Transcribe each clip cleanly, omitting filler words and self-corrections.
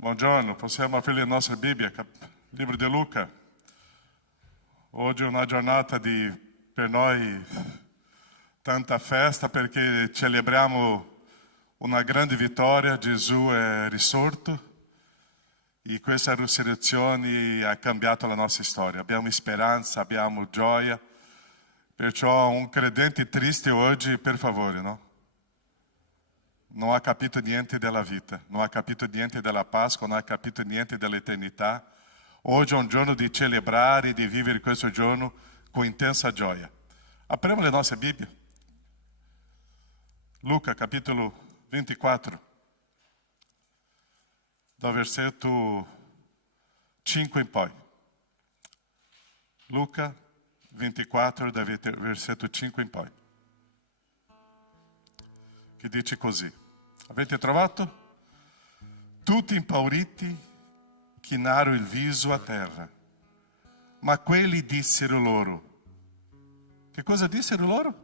Buongiorno, possiamo aprire la nostra Bibbia, libro di Luca. Oggi è una giornata per noi tanta festa perché celebriamo una grande vittoria. Gesù è risorto e questa risurrezione ha cambiato la nostra storia. Abbiamo speranza, abbiamo gioia. Perciò un credente triste oggi, per favore, no? Non ha capito niente della vita, non ha capito niente della Pasqua, non ha capito niente dell'eternità. Oggi è un giorno di celebrare e di vivere questo giorno con intensa gioia. Apriamo le nostre Bibbie. Luca, capitolo 24, dal versetto 5 in poi. Luca 24, dal versetto 5 in poi. Che dice così: avete trovato? Tutti impauriti chinarono il viso a terra, ma quelli dissero loro. Che cosa dissero loro?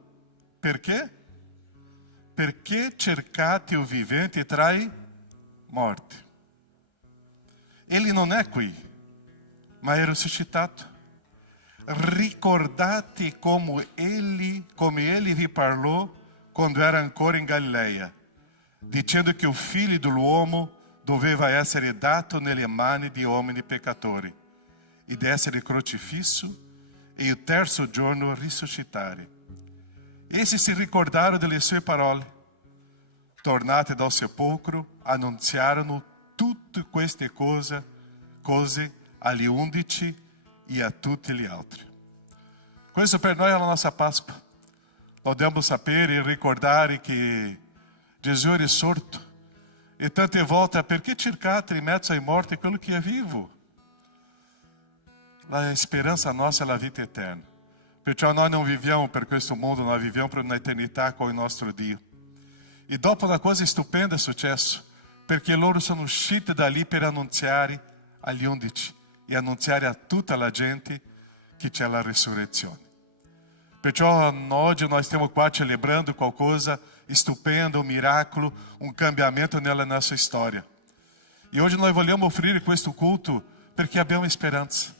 Perché? Perché cercate il vivente tra i morti? Ele non è qui, ma è risuscitato. Ricordate come ele vi parlò quando era ancora in Galileia, dicendo che il figlio dell'uomo doveva essere dato nelle mani di uomini peccatori ed essere crocifisso e il terzo giorno risuscitare. Essi si ricordarono delle sue parole. Tornati dal sepolcro, annunziarono tutte queste cose agli 11 e a tutti gli altri. Questo per noi è la nostra Pasqua. Dobbiamo sapere e ricordare che Gesù è risorto. E tante volte, perché cercate in mezzo ai morti quello che è vivo? La speranza nostra è la vita eterna. Perciò noi non viviamo per questo mondo, noi viviamo per un'eternità con il nostro Dio. E dopo una cosa stupenda è successo, perché loro sono usciti da lì per annunziare agli 11 e annunziare a tutta la gente che c'è la risurrezione. Perciò oggi noi stiamo qua celebrando qualcosa stupendo, un miracolo, un cambiamento nella nostra storia. E hoje nós vogliamo offrire questo culto perché abbiamo speranza,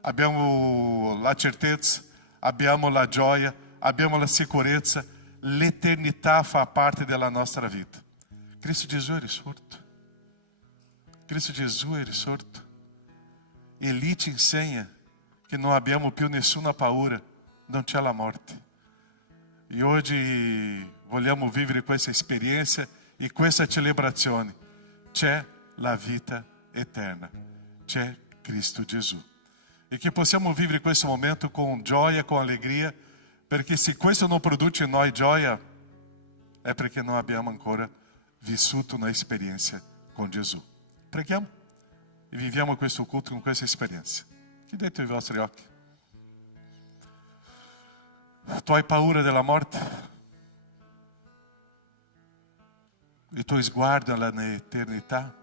abbiamo la certezza, abbiamo la gioia, abbiamo la sicurezza, l'eternità fa parte della nostra vita. Cristo Gesù è risorto. Cristo Gesù è risorto. E lì ci insegna che non abbiamo più nessuna paura, non c'è la morte. E oggi vogliamo vivere questa esperienza e questa celebrazione. C'è la vita eterna, c'è Cristo Gesù. E che possiamo vivere questo momento con gioia, com alegria, perché se questo non produce in noi gioia, è perché non abbiamo ancora vissuto una esperienza con Gesù. Preghiamo e viviamo questo culto con questa esperienza. Chiudete i vostri occhi. Tu hai paura della morte? Il tuo sguardo alla eternità?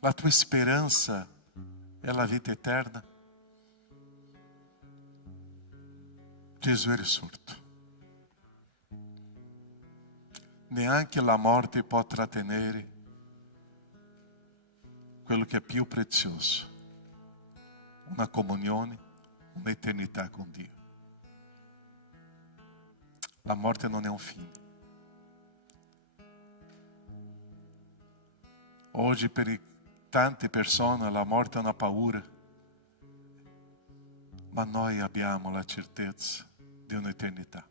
La tua speranza è la vita eterna? Gesù è risorto. Neanche la morte può trattenere quello che è più prezioso. Una comunione, un'eternità con Dio. La morte non è un fine. Oggi per tante persone la morte è una paura, ma noi abbiamo la certezza di un'eternità.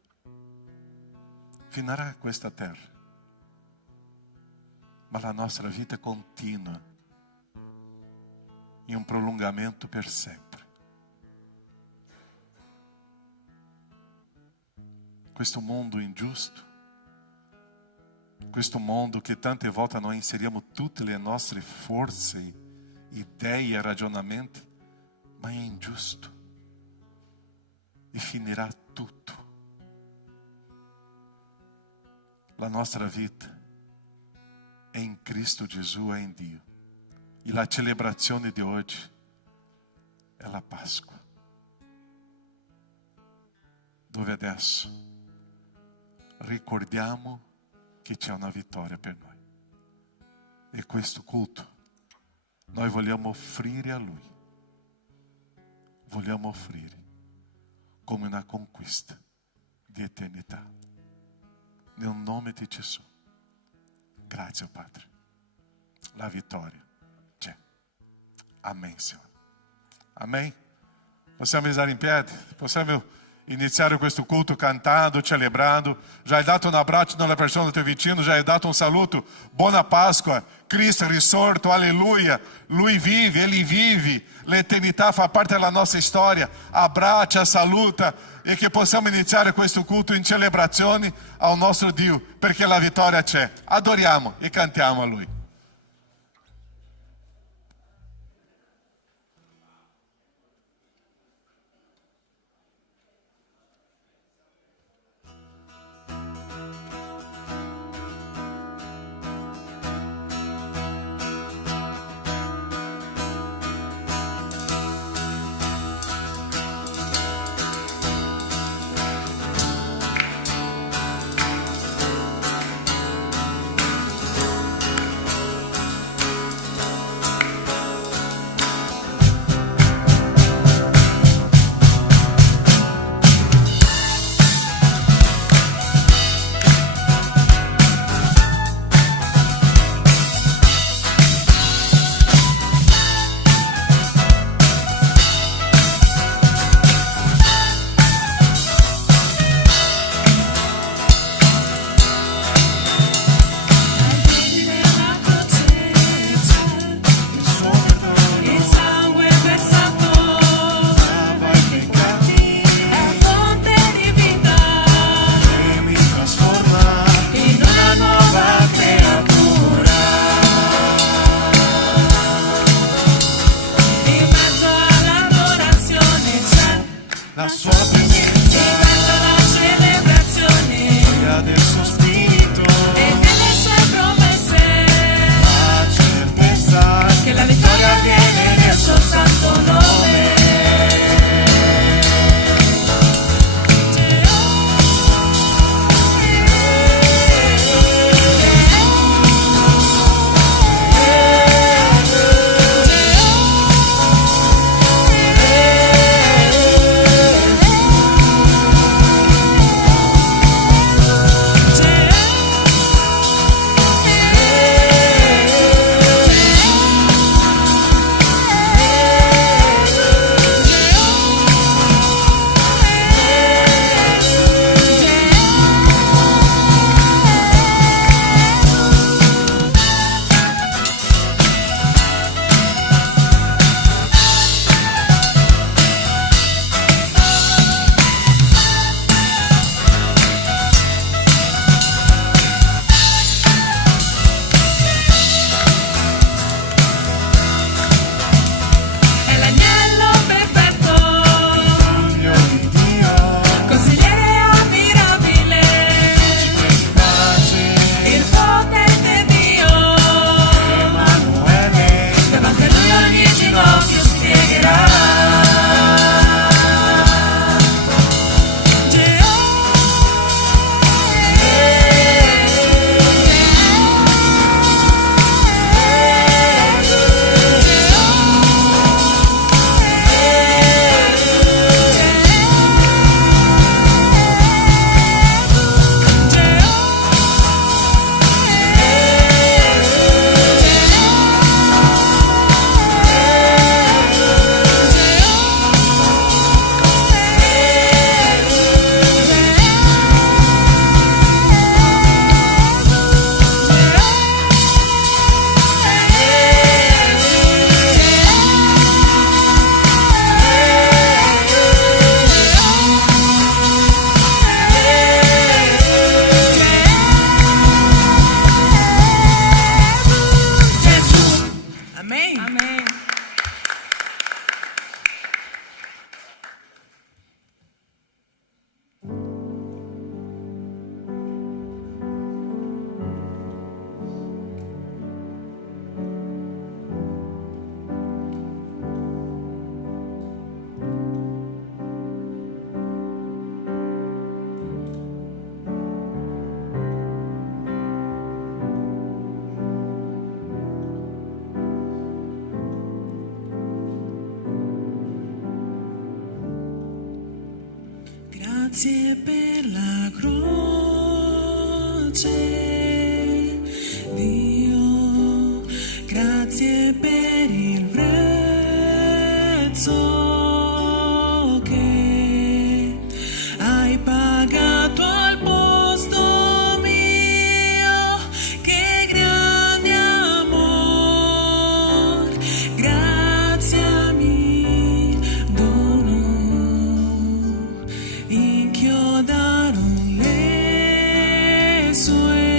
Finirà questa terra, ma la nostra vita continua in un prolungamento per sempre. Questo mondo ingiusto, questo mondo che tante volte noi inseriamo tutte le nostre forze, idee e ragionamenti, ma è ingiusto e finirà tutto. La nostra vita è in Cristo Gesù, è in Dio. E la celebrazione di oggi è la Pasqua, dove adesso ricordiamo che c'è una vittoria per noi. E questo culto noi vogliamo offrire a Lui. Vogliamo offrire come una conquista di eternità. Nel nome di Gesù. Grazie, Padre. La vittoria c'è. Amen, Signore. Amen. Possiamo stare in piedi? Possiamo iniziare questo culto cantando, celebrando. Já hai dato un abbraccio nella persona del tuo vicino, já hai dato un saluto. Buona Páscoa, Cristo è risorto, alleluia. Lui vive, Ele vive. L'eternità fa parte della nostra storia. Abbraccia, saluta e che possiamo iniziare questo culto in celebrazione al nostro Dio, perché la vittoria c'è. Adoriamo e cantiamo a Lui. Grazie per la croce, Dio, grazie per il prezzo che hai pagato al posto mio, che grande amor, grazia mi dono, inchiodaron le sue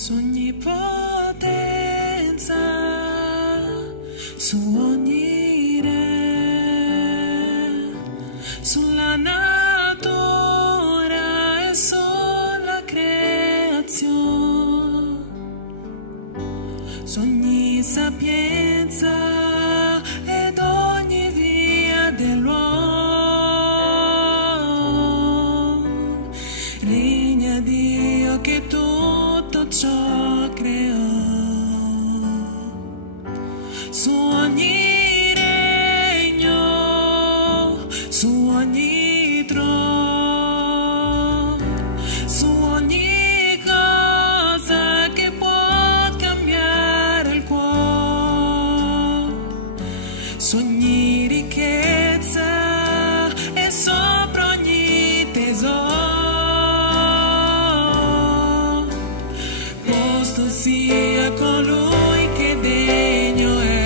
su ogni potenza, su ogni re, sulla natura e sulla creazione, su ogni sapienza ed ogni via dell'uomo. Regna Dio che tutto ciò creò. Su ogni regno, su ogni trono, su ogni cosa che può cambiare il cuore, su ogni ricchezza e sopra ogni tesoro, posto sia colui che degno è.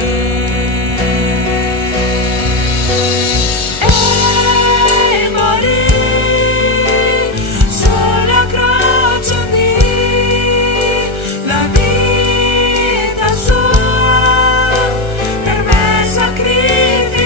E morì sulla croce di la vita sua per me sacrificò.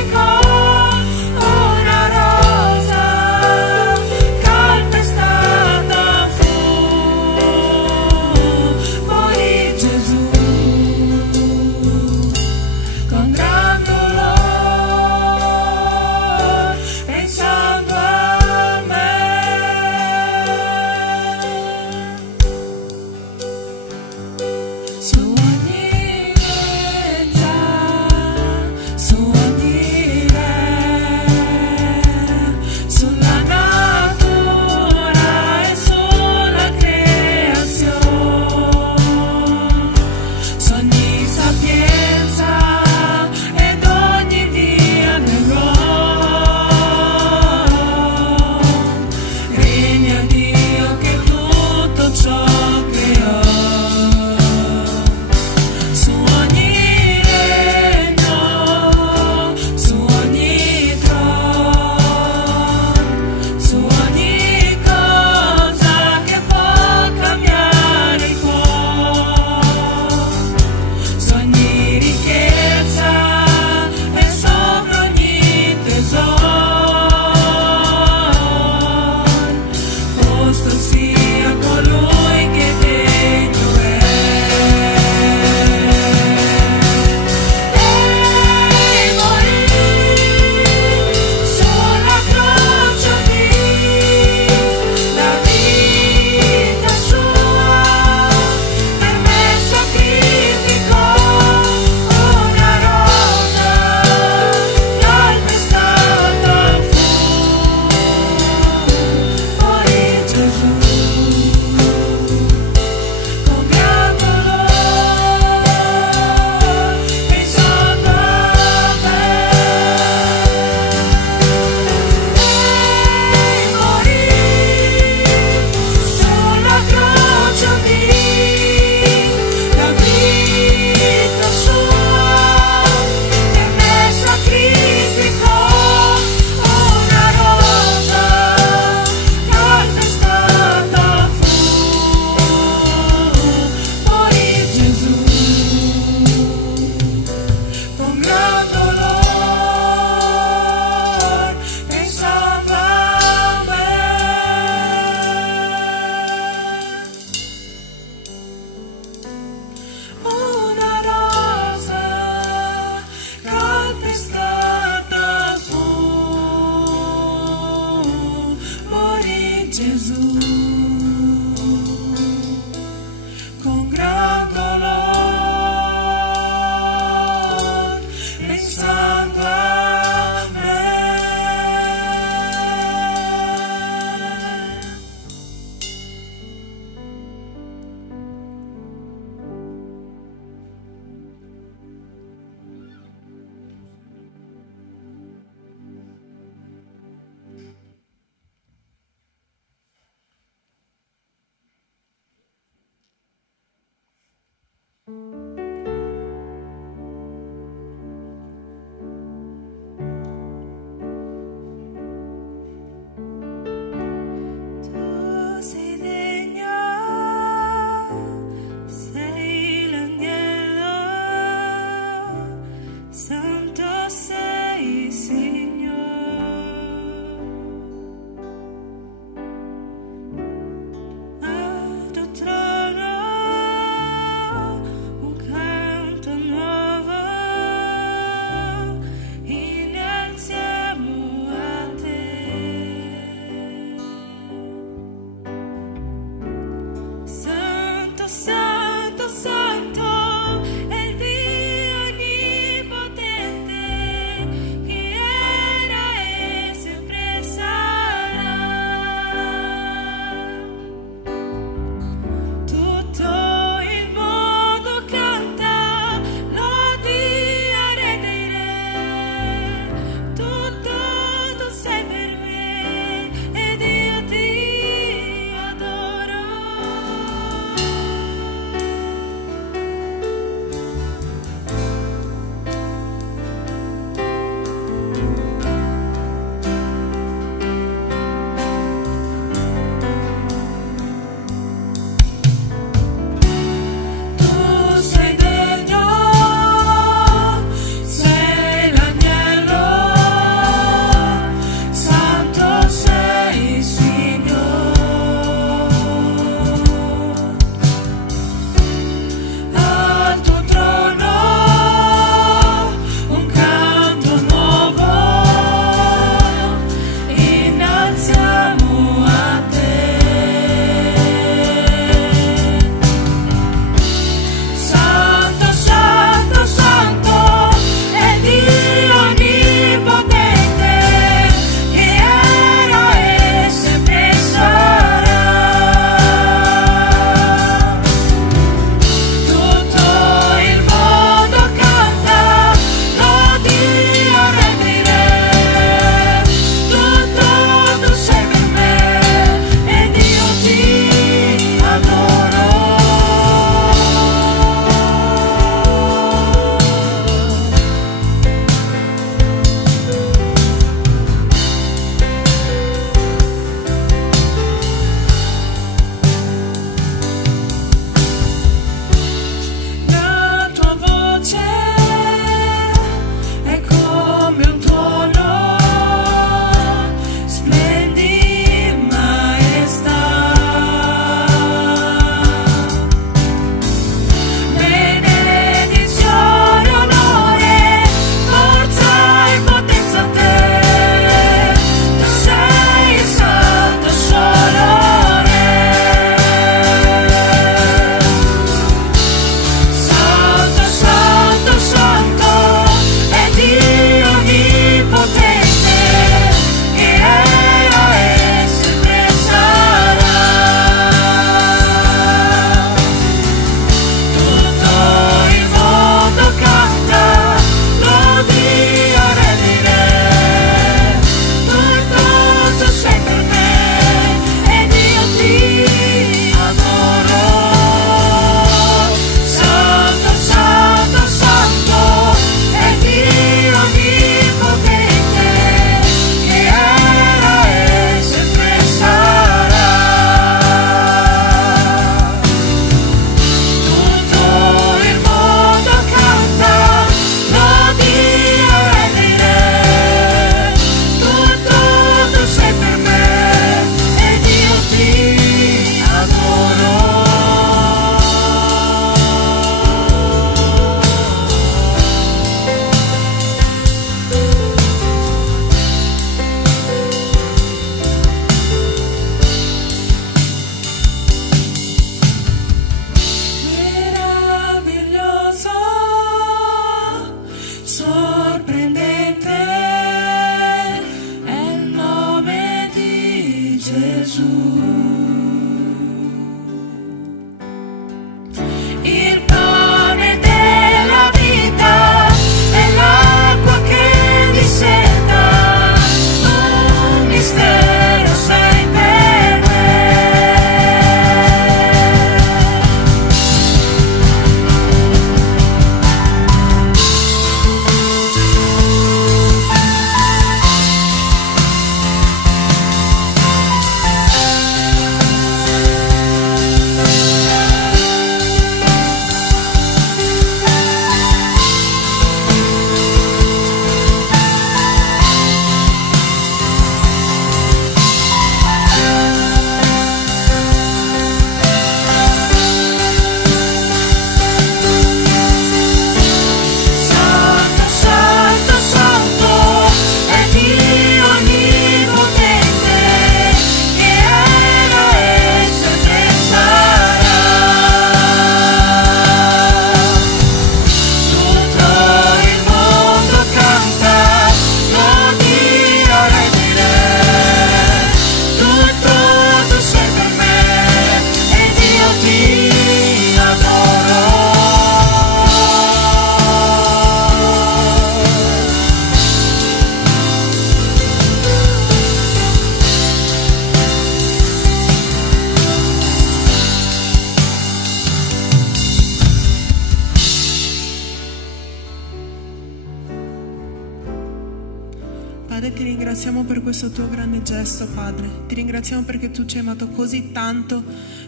Padre, ti ringraziamo per questo tuo grande gesto, Padre. Ti ringraziamo perché tu ci hai amato così tanto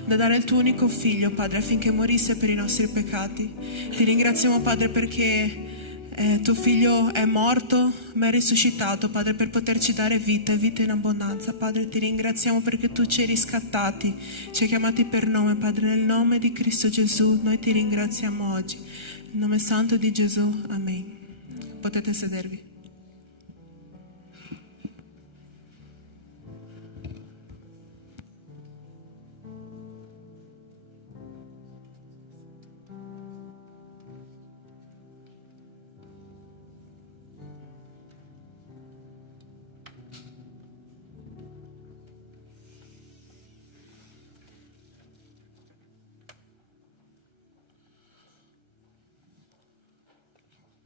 da dare il tuo unico figlio, Padre, affinché morisse per i nostri peccati. Ti ringraziamo, Padre, perché tuo figlio è morto ma è risuscitato, Padre, per poterci dare vita e vita in abbondanza. Padre, ti ringraziamo perché tu ci hai riscattati, ci hai chiamati per nome, Padre. Nel nome di Cristo Gesù noi ti ringraziamo oggi. Nel nome santo di Gesù, amen. Potete sedervi.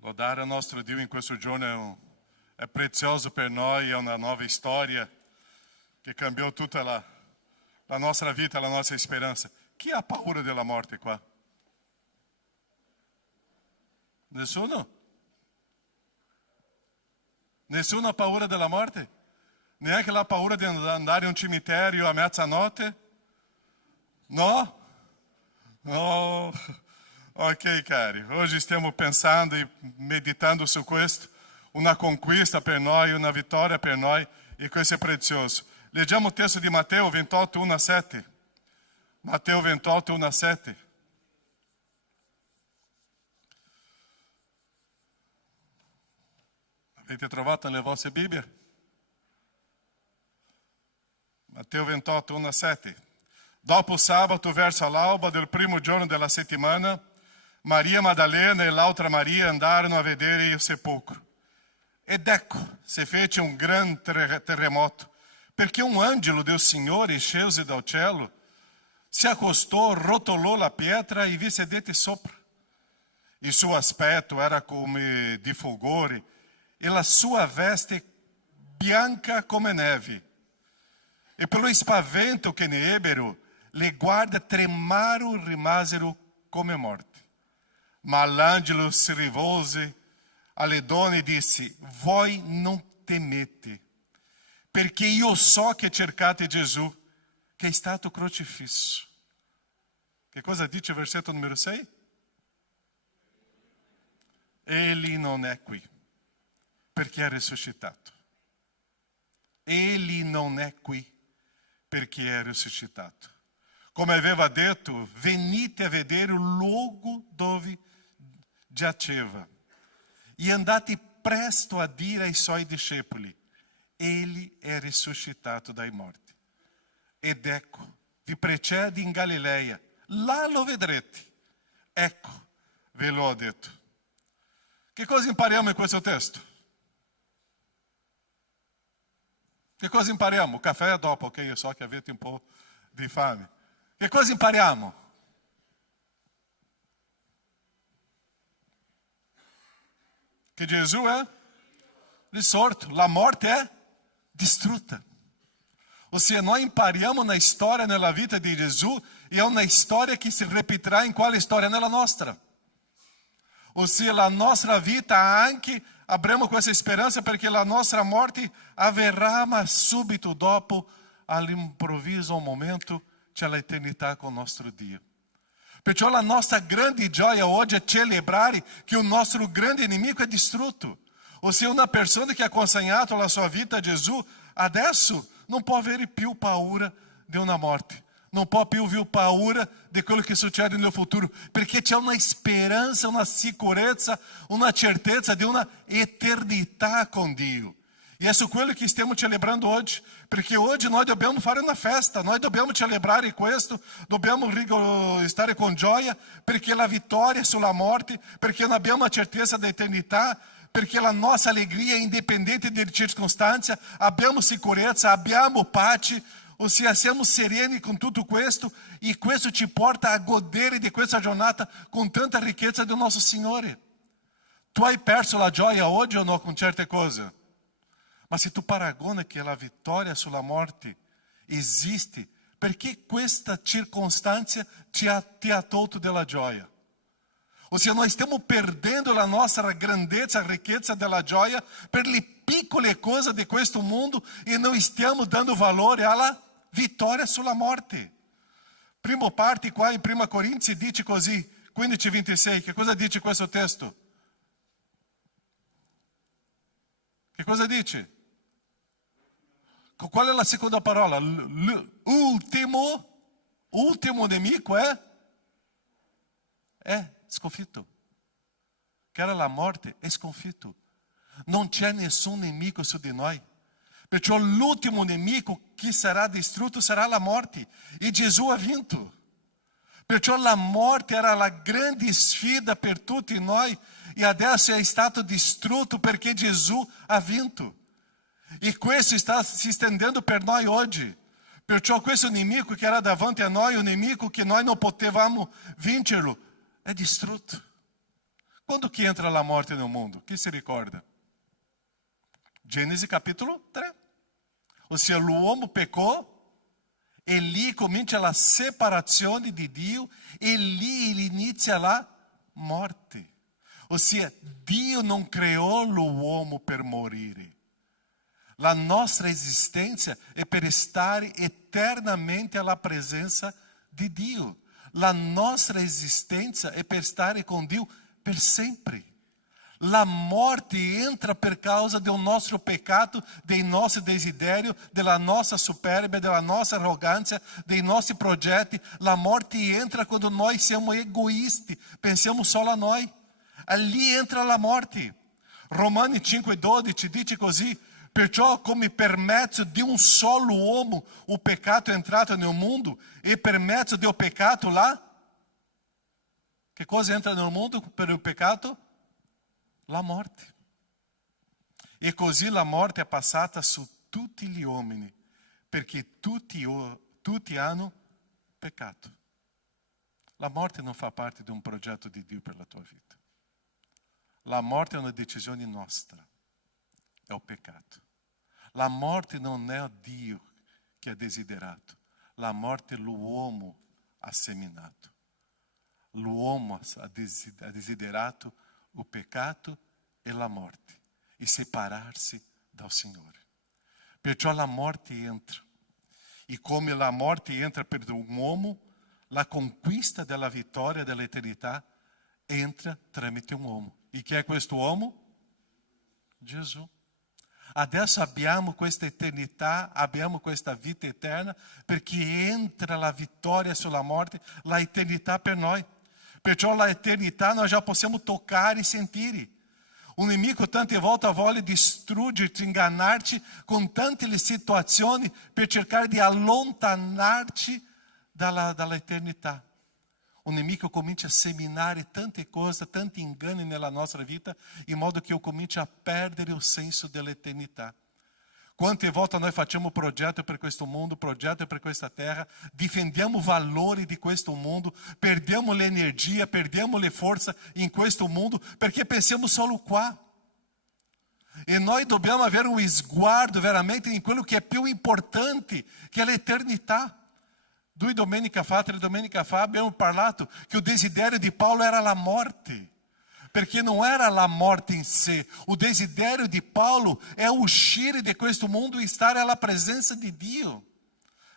Lodare o nostro Dio in questo giorno è prezioso per noi, è una nuova storia che cambiò tutta la nostra vita, la nostra speranza. Chi ha paura della morte qua? Nessuno? Nessuno ha paura della morte? Neanche la paura di andare in un cimitero a mezzanotte? No? No. Ok, cari, hoje stiamo pensando e meditando su questo, una conquista per noi, una vittoria per noi, e questo è prezioso. Leggiamo il testo di Matteo 28, 1-7. Matteo 28, 1-7. Avete trovato nelle vostre Bibbie? Matteo 28, 1-7. Dopo sabato, verso l'alba del primo giorno della settimana, Maria Maddalena e l'altra Maria andarono a vedere il sepolcro. Ed ecco, si fece un gran terremoto, perché un angelo del Signore, scese dal cielo, si accostò, rotolò la pietra e vi sedette sopra. Il suo aspetto era come di fulgore e la sua veste bianca come neve. E pelo spavento che ne ebbero, le guardie tremarono e rimasero come morti. Ma l'angelo si rivolse alle donne e disse: voi non temete, perché io so che cercate Gesù, che è stato crocifisso. Che cosa dice il versetto numero 6? Egli non è qui, perché è risuscitato. Egli non è qui, perché è risuscitato. Come aveva detto, venite a vedere il luogo dove giaceva e andate presto a dire ai suoi discepoli: egli è risuscitato dai morti. Ed ecco, vi precede in Galileia, là lo vedrete. Ecco, ve lo ho detto. Che cosa impariamo in questo testo? Che cosa impariamo? Caffè dopo, ok? Io so che avete un po' di fame. Che cosa impariamo? Che Gesù è risorto, la morte è distrutta. Ossia, noi impariamo na storia, nella vita di Gesù, e è una storia che si ripeterà in quale storia? Nella nostra. Ossia, la nostra vita anche avremo questa speranza, perché la nostra morte avverrà, ma subito dopo, all'improvviso momento, c'è l'eternità con il nostro Dio. Perciò la nostra grande gioia oggi è celebrare che il nostro grande nemico è distrutto. Ossia, una persona che ha consegnato la sua vita a Gesù, adesso non può avere più paura di una morte. Non può più avere paura di quello che succede nel futuro. Perché c'è una speranza, una sicurezza, una certezza di una eternità con Dio. E è su quello che stiamo celebrando oggi, perché oggi noi dobbiamo fare una festa, noi dobbiamo celebrare questo, dobbiamo stare con gioia, perché la vittoria è sulla morte, perché noi abbiamo la certezza da eternità, perché la nostra allegria è indipendente dalle circostanze, abbiamo sicurezza, abbiamo pace, ossia siamo sereni con tutto questo, e questo ci porta a godere di questa giornata con tanta ricchezza del nostro Signore. Tu hai perso la gioia oggi o no con certe cose? Ma se tu paragona che la vittoria sulla morte esiste, perché questa circostanza ti ha tolto della gioia? Ossia, noi stiamo perdendo la nostra grandezza, a ricchezza della gioia per le piccole cose di questo mondo e non stiamo dando valore alla vittoria sulla morte. Prima parte qua in 1 Corinzi dice così, 15:26, che cosa dice questo testo? Che cosa dice? Qual è la seconda parola? Ultimo nemico è sconfitto. Che era la morte, è sconfitto. Non c'è nessun nemico su di noi. Perciò l'ultimo nemico che sarà distrutto sarà la morte. E Gesù ha vinto. Perciò la morte era la grande sfida per tutti noi. E adesso è stato distrutto perché Gesù ha vinto. E questo sta si estendendo per noi oggi. Perciò questo nemico che era davanti a noi, un nemico che noi non potevamo vincerlo, è distrutto. Quando que entra la morte no mundo? Chi si ricorda? Gênesis capítulo 3. Ou seja, l'uomo pecou, e lì comincia la separazione di Dio, e lì inizia la morte. Ou seja, Dio non creò l'uomo per morire. La nostra esistência è per stare eternamente alla presenza di Dio. La nostra esistência è per stare con Dio per sempre. La morte entra per causa do nosso pecado, dei nostri desideri, della nostra superbia, della nostra arrogância, dei nostri progetti. La morte entra quando nós siamo egoisti, pensamos só a nós. Ali entra la morte. Romani 5,12 dice così: perciò come per mezzo di un solo uomo o peccato è entrato nel mondo, e per mezzo del peccato che cosa entra nel mondo per il peccato? La morte. E così la morte è passata su tutti gli uomini, perché tutti hanno peccato. La morte non fa parte di un progetto di Dio per la tua vita. La morte è una decisione nostra, è il peccato. La morte non è Dio che ha desiderato, la morte l'uomo ha seminato. L'uomo ha desiderato o peccato e la morte, e separar-se dal Signore. Perciò la morte entra. E come la morte entra per un uomo, la conquista della vittoria dell'eternità entra tramite un uomo. E chi è questo uomo? Gesù. Adesso abbiamo questa eternità, abbiamo questa vita eterna, perché entra la vittoria sulla morte, la eternità per noi. Perciò la eternità nós já possiamo toccare e sentire. O nemico tante volte vuole distruggerti, ingannarti con tante situazioni per cercare di allontanarti dalla eternità. O nemico comincia a seminare tante cose, tanti inganni nella nostra vita, in modo che eu cominci a perdere il senso dell'eternità. Quante volte noi facciamo progetto per questo mondo, progetto per questa terra, difendiamo valori di questo mondo, perdiamo l'energia, perdiamo le forze in questo mondo, perché pensiamo solo qua. E noi dobbiamo avere un sguardo veramente in quello che è più importante, che è l'eternità. 2 domeniche fa, 3 domeniche fa, abbiamo parlato che il desiderio di Paolo era la morte. Perché non era la morte in sé. O desiderio di Paolo è uscire di questo mondo e stare alla presenza di Dio.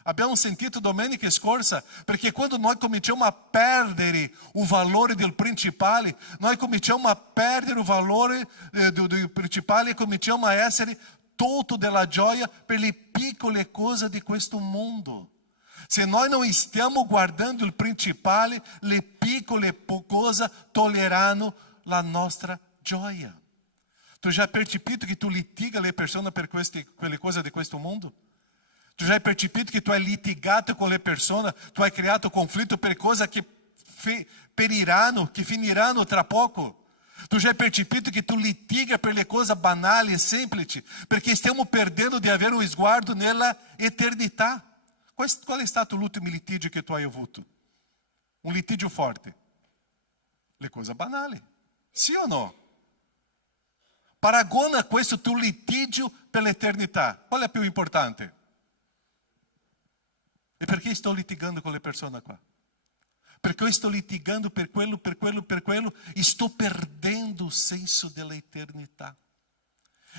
Abbiamo sentito domenica scorsa, perché quando noi cominciamo a perdere o valore del principale, noi cominciamo a perdere o valore do principale e cominciamo a essere tolto della gioia per le piccole cose di questo mondo. Se noi non stiamo guardando il principale, le piccole cose toglieranno la nostra gioia. Tu já percepito que tu litiga le persone per quelle cose di questo mondo? Tu já hai percepito que tu hai litigato con le persone, tu hai creato conflitto per cose che finiranno tra poco? Tu já hai percepito que tu litiga per le cose banali e semplici, perché stiamo perdendo di avere un sguardo nella eternità. Qual è stato l'ultimo litigio che tu hai avuto? Un litigio forte? Le cose banali. Sì o no? Paragona questo tuo litigio per l'eternità. Qual è più importante? E perché sto litigando con le persone qua? Perché io sto litigando per quello, e sto perdendo il senso dell'eternità.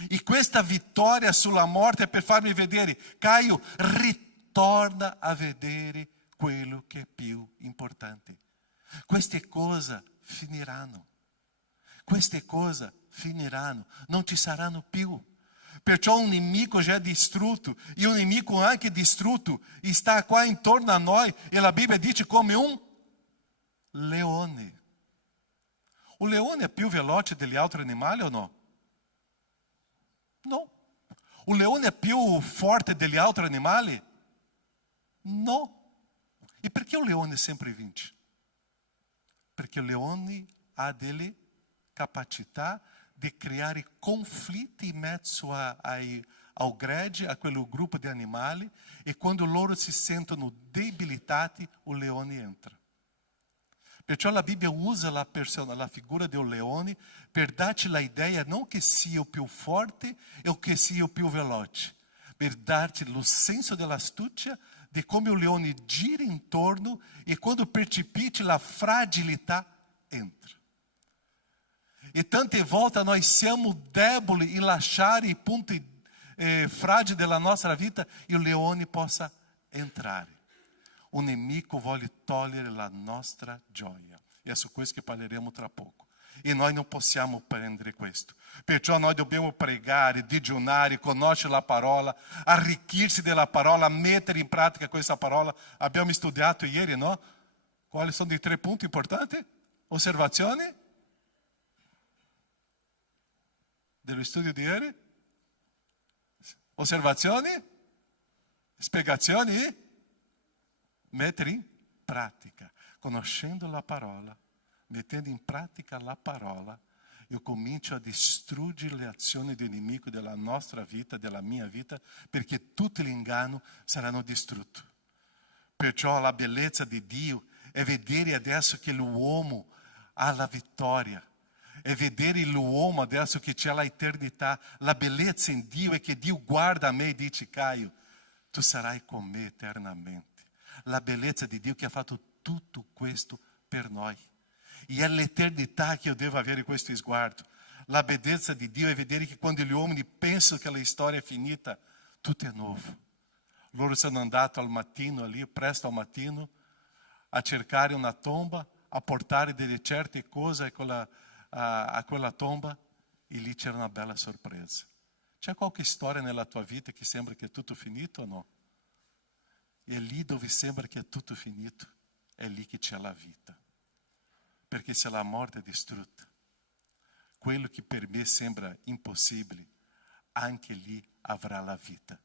E questa vittoria sulla morte è per farmi vedere, Caio, ritorna a vedere quello che è più importante. Queste cose finiranno. Queste cose finiranno, non ci saranno più. Perciò un nemico già distrutto, e un nemico anche distrutto, está qua intorno a noi, e la Bibbia dice come un leone. O leone è più veloce degli altri animali o no? No. O leone è più forte degli altri animali? No. E perché o leone sempre vince? Perché o leone ha delle capacità di creare conflitti in mezzo ao gregge, a quel gruppo di animali, e quando loro si sentono debilitati, o leone entra. Perciò la Bibbia usa la figura di un leone per darci la idea non che sia più forte o che sia più veloce, per darci lo senso dell'astuzia di come il leone gira intorno e quando percepisce la fragilità entra. E tante volte noi siamo deboli in lasciare i punti fragili della nostra vita e il leone possa entrare. O nemico vuole togliere la nostra gioia. E è su questo che parleremo tra poco. E noi non possiamo prendere questo. Perciò noi dobbiamo pregare, digiunare, conoscere la parola, arricchirsi della parola, mettere in pratica questa parola. Abbiamo studiato ieri, no? Quali sono i 3 punti importanti? Osservazioni? Dello studio di ieri? Osservazioni? Spiegazioni? Mettere in pratica, conoscendo la parola, mettendo in pratica la parola, io comincio a distruggere le azioni del nemico della nostra vita, della mia vita, perché tutti gli inganni saranno distrutti. Perciò la bellezza di Dio è vedere adesso che l'uomo ha la vittoria, è vedere l'uomo adesso che c'è l'eternità. La bellezza in Dio è che Dio guarda a me e dice, Caio, tu sarai con me eternamente. La bellezza di Dio che ha fatto tutto questo per noi. E è l'eternità che io devo avere questo sguardo. La bellezza di Dio è vedere che quando gli uomini pensano che la storia è finita, tutto è nuovo. Loro sono andati al mattino, lì, presto al mattino, a cercare una tomba, a portare delle certe cose a quella tomba, e lì c'era una bella sorpresa. C'è qualche storia nella tua vita che sembra che è tutto finito o no? E lì dove sembra che è tutto finito, è lì che c'è la vita. Perché se la morte è distrutta, quello che per me sembra impossibile, anche lì avrà la vita.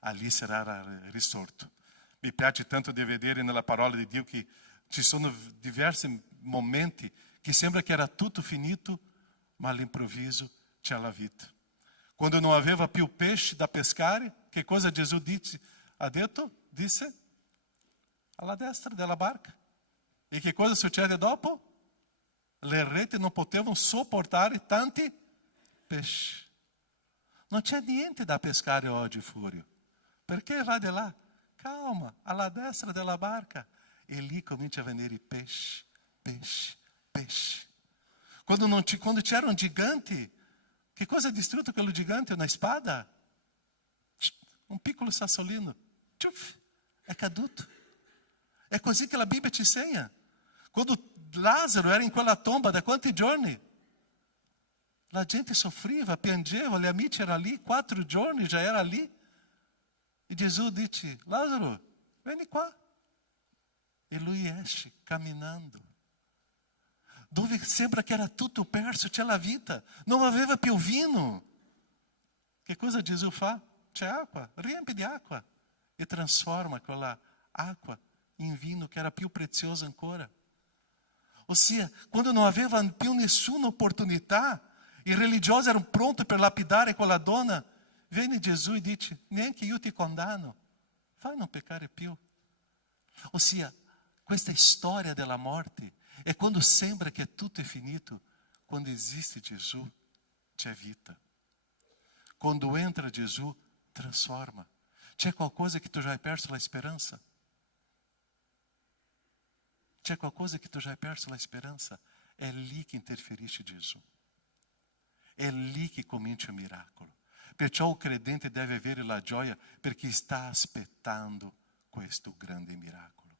Ali sarà risorto. Mi piace tanto di vedere nella parola di Dio che ci sono diversi momenti che sembra che era tutto finito, ma all'improvviso c'è la vita. Quando non aveva più pesce da pescare, che cosa Gesù ha detto? Disse alla destra della barca. E che cosa succede dopo? Le reti non potevano sopportare tanti pesci. Non c'è niente da pescare oggi, Furio. Perché vai di là? Calma, alla destra della barca. E lì comincia a venire pesci, pesci, pesci. Quando c'era un gigante, che cosa ha distrutto quello gigante? Una spada? Un piccolo sassolino. Ciuff, è caduto. È così che la Bibbia ci insegna. Quando Lazzaro era in quella tomba, da quanti giorni? La gente soffriva, piangeva, gli amici erano lì, 4 giorni già era lì. E Gesù dice, Lazzaro, vieni qua. E lui esce camminando. Dove sembra che era tutto perso, c'è la vita. Non aveva più vino. Che cosa Gesù fa? C'è acqua, riempie di acqua. E trasforma quella acqua in vino che era più prezioso ancora. Ossia, quando non aveva più nessuna opportunità, i religiosi erano pronti per lapidare quella donna, viene Gesù e dice, neanche io ti condanno, fai non peccare più. Ossia, questa storia della morte è quando sembra che tutto è finito, quando esiste Gesù c'è vita. Quando entra Gesù, trasforma. C'è qualcosa che tu già hai perso la speranza? C'è qualcosa che tu già hai perso la speranza? È lì che interferisce Gesù. È lì che comincia il miracolo. Perciò o credente deve avere la gioia perché sta aspettando questo grande miracolo.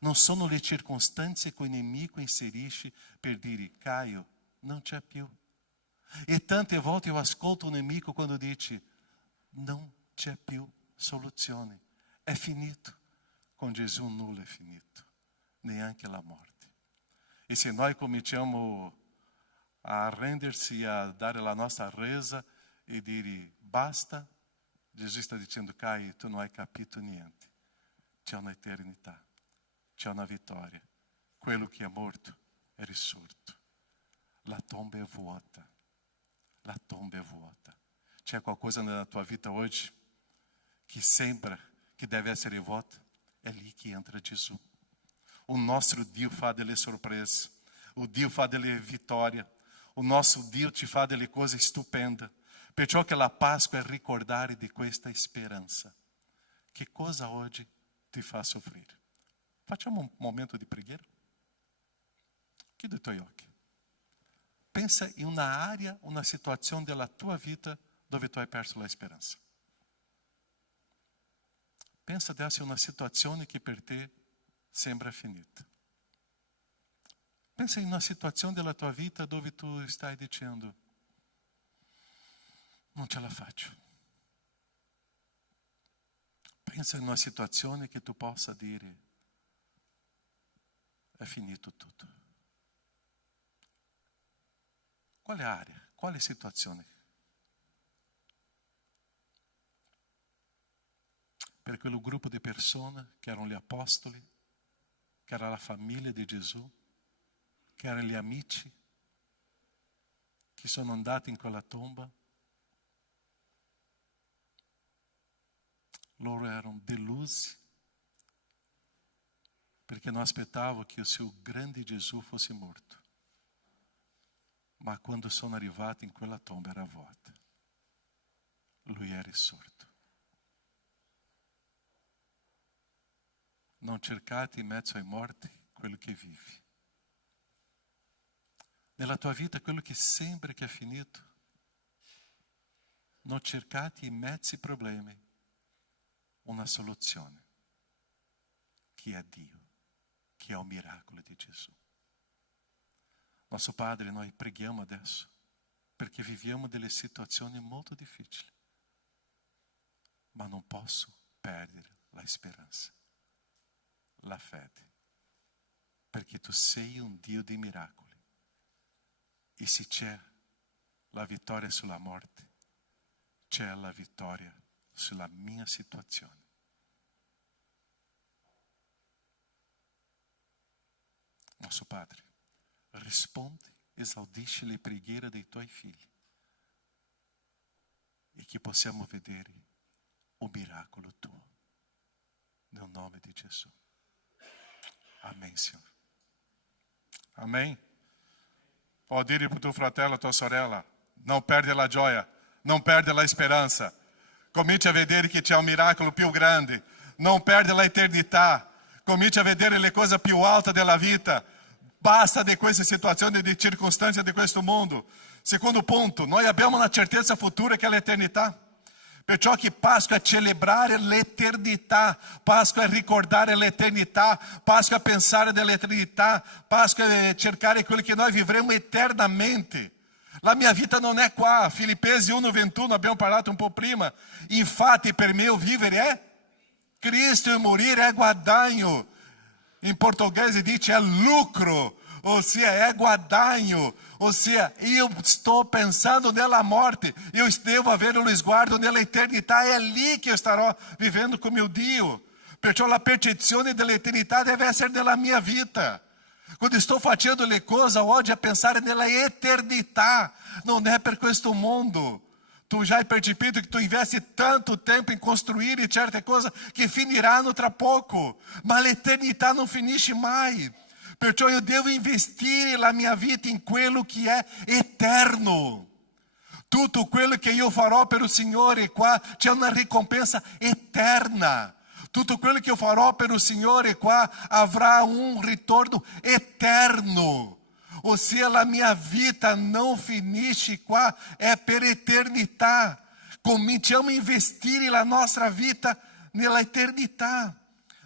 Non sono le circostanze che o inimigo inserisce per dire, Caio, non c'è più. E tante volte io ascolto un nemico quando dice, non c'è più soluzione, è finito. Con Gesù nulla è finito, neanche la morte. E se noi cominciamo a rendersi, a dare la nostra resa e dire basta, Gesù sta dicendo, Caio, tu non hai capito niente. C'è un'eternità, c'è una vittoria. Quello che è morto è risorto. La tomba è vuota. La tomba è vuota. C'è qualcosa nella tua vita oggi che sembra che deve essere vuota? È lì che entra Gesù. O nostro Dio fa delle sorprese. O Dio fa delle vittorie. O nosso Dio ti fa delle cose stupende. Perciò che la Páscoa è ricordare di questa speranza. Che cosa oggi ti fa soffrire? Facciamo un momento di preghiera. Chiudi i tuoi occhi. Pensa in una area, una situazione della tua vita dove tu hai perso la speranza. Pensa adesso in una situazione che per te sembra finita. Pensa in una situazione della tua vita dove tu stai dicendo, non ce la faccio. Pensa in una situazione che tu possa dire, è finito tutto. Quale area? Quale situazione? Per quel gruppo di persone che erano gli apostoli, che era la famiglia di Gesù, che erano gli amici, che sono andati in quella tomba. Loro erano delusi perché non aspettavano che il suo grande Gesù fosse morto. Ma quando sono arrivati in quella tomba era vuota. Lui è risorto. Non cercate in mezzo ai morti quello che vive. Nella tua vita quello che sembra che è finito. Non cercate in mezzo ai problemi una soluzione. Che è Dio, che è il miracolo di Gesù. Nosso Padre, noi preghiamo adesso perché viviamo delle situazioni molto difficili, ma non posso perdere la speranza, la fede, perché tu sei un Dio di miracoli e se c'è la vittoria sulla morte, c'è la vittoria sulla mia situazione. Nosso Padre, risponde, esaudisci le preghiere dei tuoi figli e che possiamo vedere o miracolo tuo nel nome di Gesù. Amen, Signore. Amen. Può dire para o tuo fratello, tua sorella, não perde la gioia, não perde la speranza. Comincia a vedere che c'è un miracolo più grande, non perde la eternità. Comincia a vedere le cose più alte della vita. Basta di queste situazioni, di circostanze di questo mondo. Secondo punto, noi abbiamo una certezza futura che è l'eternità. Perciò che Páscoa è celebrare l'eternità, Páscoa è ricordare l'eternità, Páscoa è pensare nell'eternità, Páscoa è cercare quello che noi vivremo eternamente. La mia vita non è qua. Filippesi 1:21, abbiamo parlato un po' prima. Infatti per me o vivere è Cristo e morire è guadagno. In portoghese dice è lucro, ossia è guadagno, ossia io sto pensando nella morte, io devo avere lo sguardo nell'eternità, è lì che io starò vivendo con mio Dio. Perciò la percezione dell'eternità deve essere nella mia vita. Quando sto facendo le cose oggi è pensare nella eternità, non è per questo mondo. Tu já hai percebido que tu investe tanto tempo em construir certe cose che finiranno tra poco, ma l'eternità non finisce mai. Perciò io devo investire la mia vita in quello che è eterno. Tutto quello che io farò per il Signore qua c'è una ricompensa eterna. Tutto quello che io farò per il Signore qua avrà un ritorno eterno. Ossia, la mia vita não finisce qua, é per eternità. Cominciamo a investire la nostra vita nella eternità.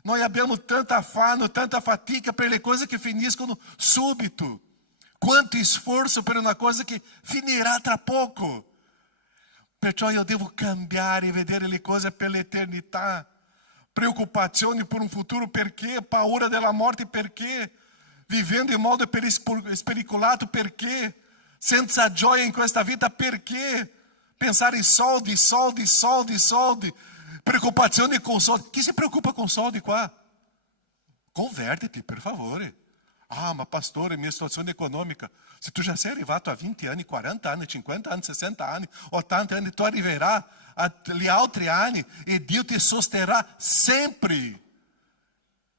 Noi abbiamo tanto affanno, tanta fatica per le cose che finiscono subito. Quanto sforzo per una cosa che finirà tra poco. Perciò io devo cambiare e vedere le cose per l'eternità. Preoccupazioni per un futuro perché? Paura della morte perché? Vivendo in modo spericolato perché? Senza gioia in questa vita perché? Pensare in soldi, soldi, soldi, soldi. Preoccupazioni com soldi. Chi si preoccupa com soldi qua? Converte-te, per favore. Ah, ma pastore, minha situazione economica. Se tu já sei arrivato a 20 anni, 40 anni, 50 anni, 60 anni, 80 anni, tu arriverai agli altri anni e Dio ti sosterrà sempre.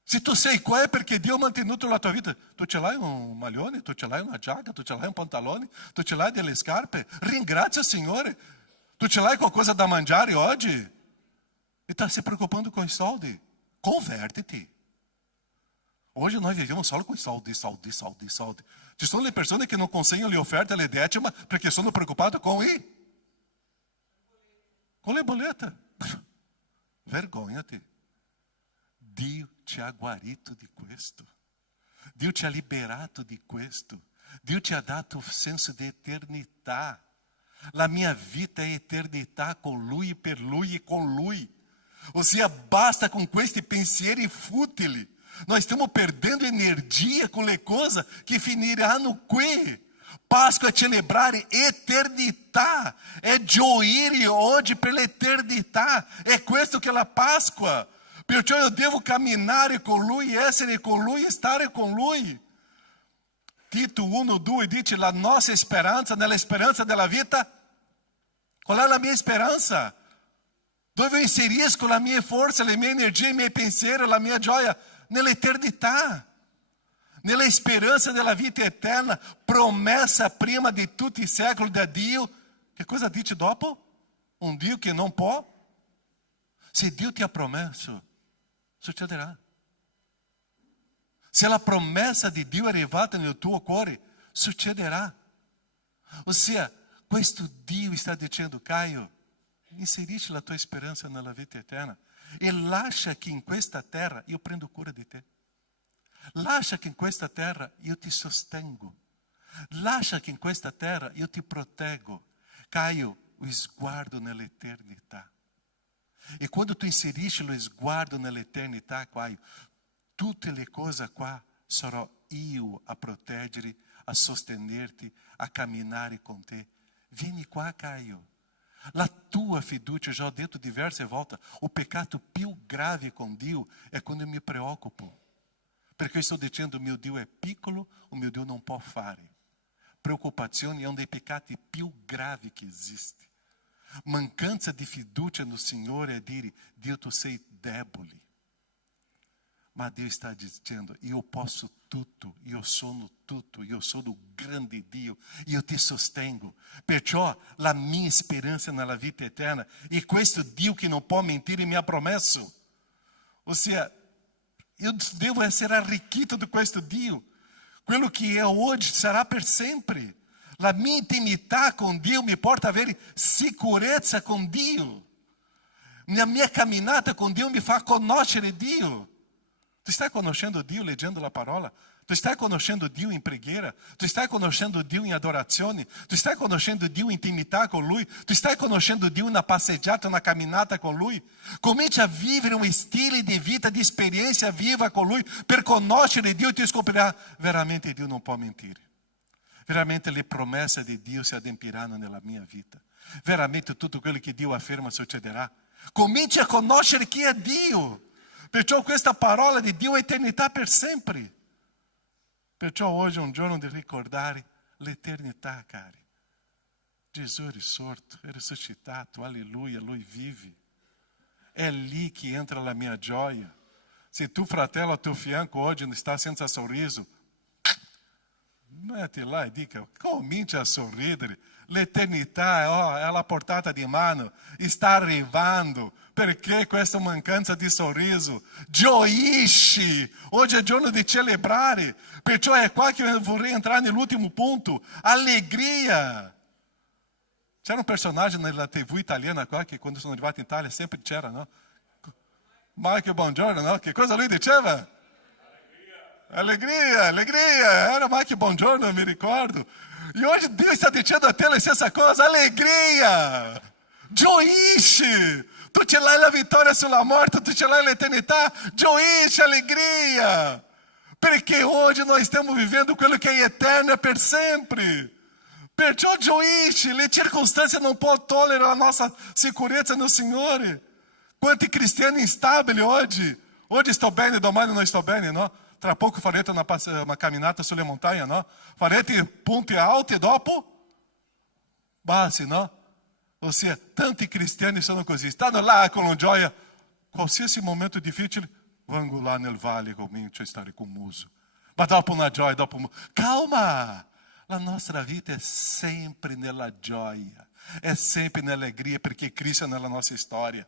Se tu sei qua è perché Dio ha mantenuto la tua vita. Tu ce l'hai un maglione, tu ce l'hai una giacca, tu ce l'hai un pantalone, tu ce l'hai delle scarpe. Ringrazia il Signore. Tu ce l'hai qualcosa da mangiare oggi? E está se preocupando com os soldi. Converte-te. Hoje nós vivemos só com soldi, soldi, soldi, soldi. Ci sono le persone che non conseguono le offerte alle decima perché sono preoccupate con le bollette. Vergognati. Dio ti ha guarito di questo. Dio ti ha liberato di questo. Dio ti ha dato un senso di eternità. La mia vita è eternità con Lui, per Lui e con Lui. Ossia, basta com questi pensieri futili. Nós stiamo perdendo energia com le cose che finiranno qui. Páscoa é celebrare eternità. É gioire oggi per l'eternità. É questo che è la Páscoa. Perciò io devo camminare con Lui, essere con Lui, stare con Lui. Tito 1:2 dice la nostra speranza, nella speranza della vita. Qual è la mia speranza? Dove io inserisco la mia forza, le mie energie, i miei pensieri, la mia gioia? Nell'eternità. Nella speranza della vita eterna, promessa prima di tutti i secoli da Dio. Che cosa dice dopo? Un Dio che non può? Se Dio ti ha promesso, succederà. Se la promessa di Dio è arrivata nel tuo cuore, succederà. Ossia, questo Dio sta dicendo, Caio, inserisci la tua speranza nella vita eterna e lascia che in questa terra io prendo cura di te. Lascia che in questa terra io ti sostengo. Lascia che in questa terra io ti proteggo. Caio, o sguardo nell'eternità. E quando tu inserisci lo sguardo nell'eternità, Caio, tutte le cose qua sarò io a proteggere, a sostenerti, a camminare con te. Vieni qua, Caio. La tua fiducia, já ho detto diverse volte, o peccato più grave con Dio è quando eu me preoccupo. Perché sto dicendo, mio Dio è piccolo, o mio Dio non può fare. Preoccupazione è uno dei peccati più gravi che esiste. Mancanza di fiducia no Signore è dire, Dio tu sei debole. Ma Dio sta dicendo, io posso tutto, io sono grande Dio, io ti sostengo. Perciò la mia speranza nella vita eterna è questo Dio che non può mentire mi ha promesso. Ossia, io devo essere arricchito di questo Dio. Quello che è oggi sarà per sempre. La mia intimità con Dio mi porta a avere sicurezza con Dio. La mia camminata con Dio mi fa conoscere Dio. Tu stai conoscendo Dio leggendo la parola? Tu stai conoscendo Dio in preghiera? Tu stai conoscendo Dio in adorazione? Tu stai conoscendo Dio in intimità con Lui? Tu stai conoscendo Dio na passeggiata, na camminata con Lui? Cominci a vivere un stile di vita, di esperienza viva con Lui per conoscere Dio e tu scoprirà veramente Dio non può mentire. Veramente le promesse di Dio si adempiranno nella mia vita. Veramente tutto quello che Dio afferma succederà. Cominci a conoscere chi è Dio. Perciò questa parola di Dio è eternità per sempre. Perciò oggi è un giorno di ricordare l'eternità, cari. Gesù è risorto, è risuscitato, alleluia, Lui vive. È lì che entra la mia gioia. Se tu fratello a tuo fianco oggi sta senza sorriso, metti là e dica, cominci a sorridere. L'eternità è alla portata di mano, sta arrivando. Perché questa mancanza di sorriso? Gioisci! Oggi è giorno di celebrare. Perciò è qua che vorrei entrare nell'ultimo punto. Allegria. C'era un personaggio nella TV italiana qua che quando sono arrivato in Italia sempre c'era, no? Mike Bongiorno, no? Che cosa lui diceva? Allegria, allegria. Era Mike Bongiorno, mi ricordo. E hoje Dio sta dicendo a te la stessa cosa, allegria. Gioisci. Tu ce l'hai la vittoria sulla morte, tu ce l'hai l'eternità. Gioisci, allegria. Perché oggi noi stiamo vivendo quello che è eterno per sempre. Perciò gioisci, le circostanze non possono togliere la nostra sicurezza no Signore. Quanti cristiani instabili oggi? Oggi sto bene, domani non sto bene, no? Tra poco farete una camminata sulle montagne, no? Farete punti alti e dopo bassi, no? Ossia, tanti cristiani sono così, stanno là con gioia, qualsiasi momento difficile, vengo là nel vale comincio a stare con muso. Ma dopo una gioia, dopo un... Calma! La nostra vita è sempre nella gioia, è sempre nell'allegria, perché Cristo è nella nostra storia.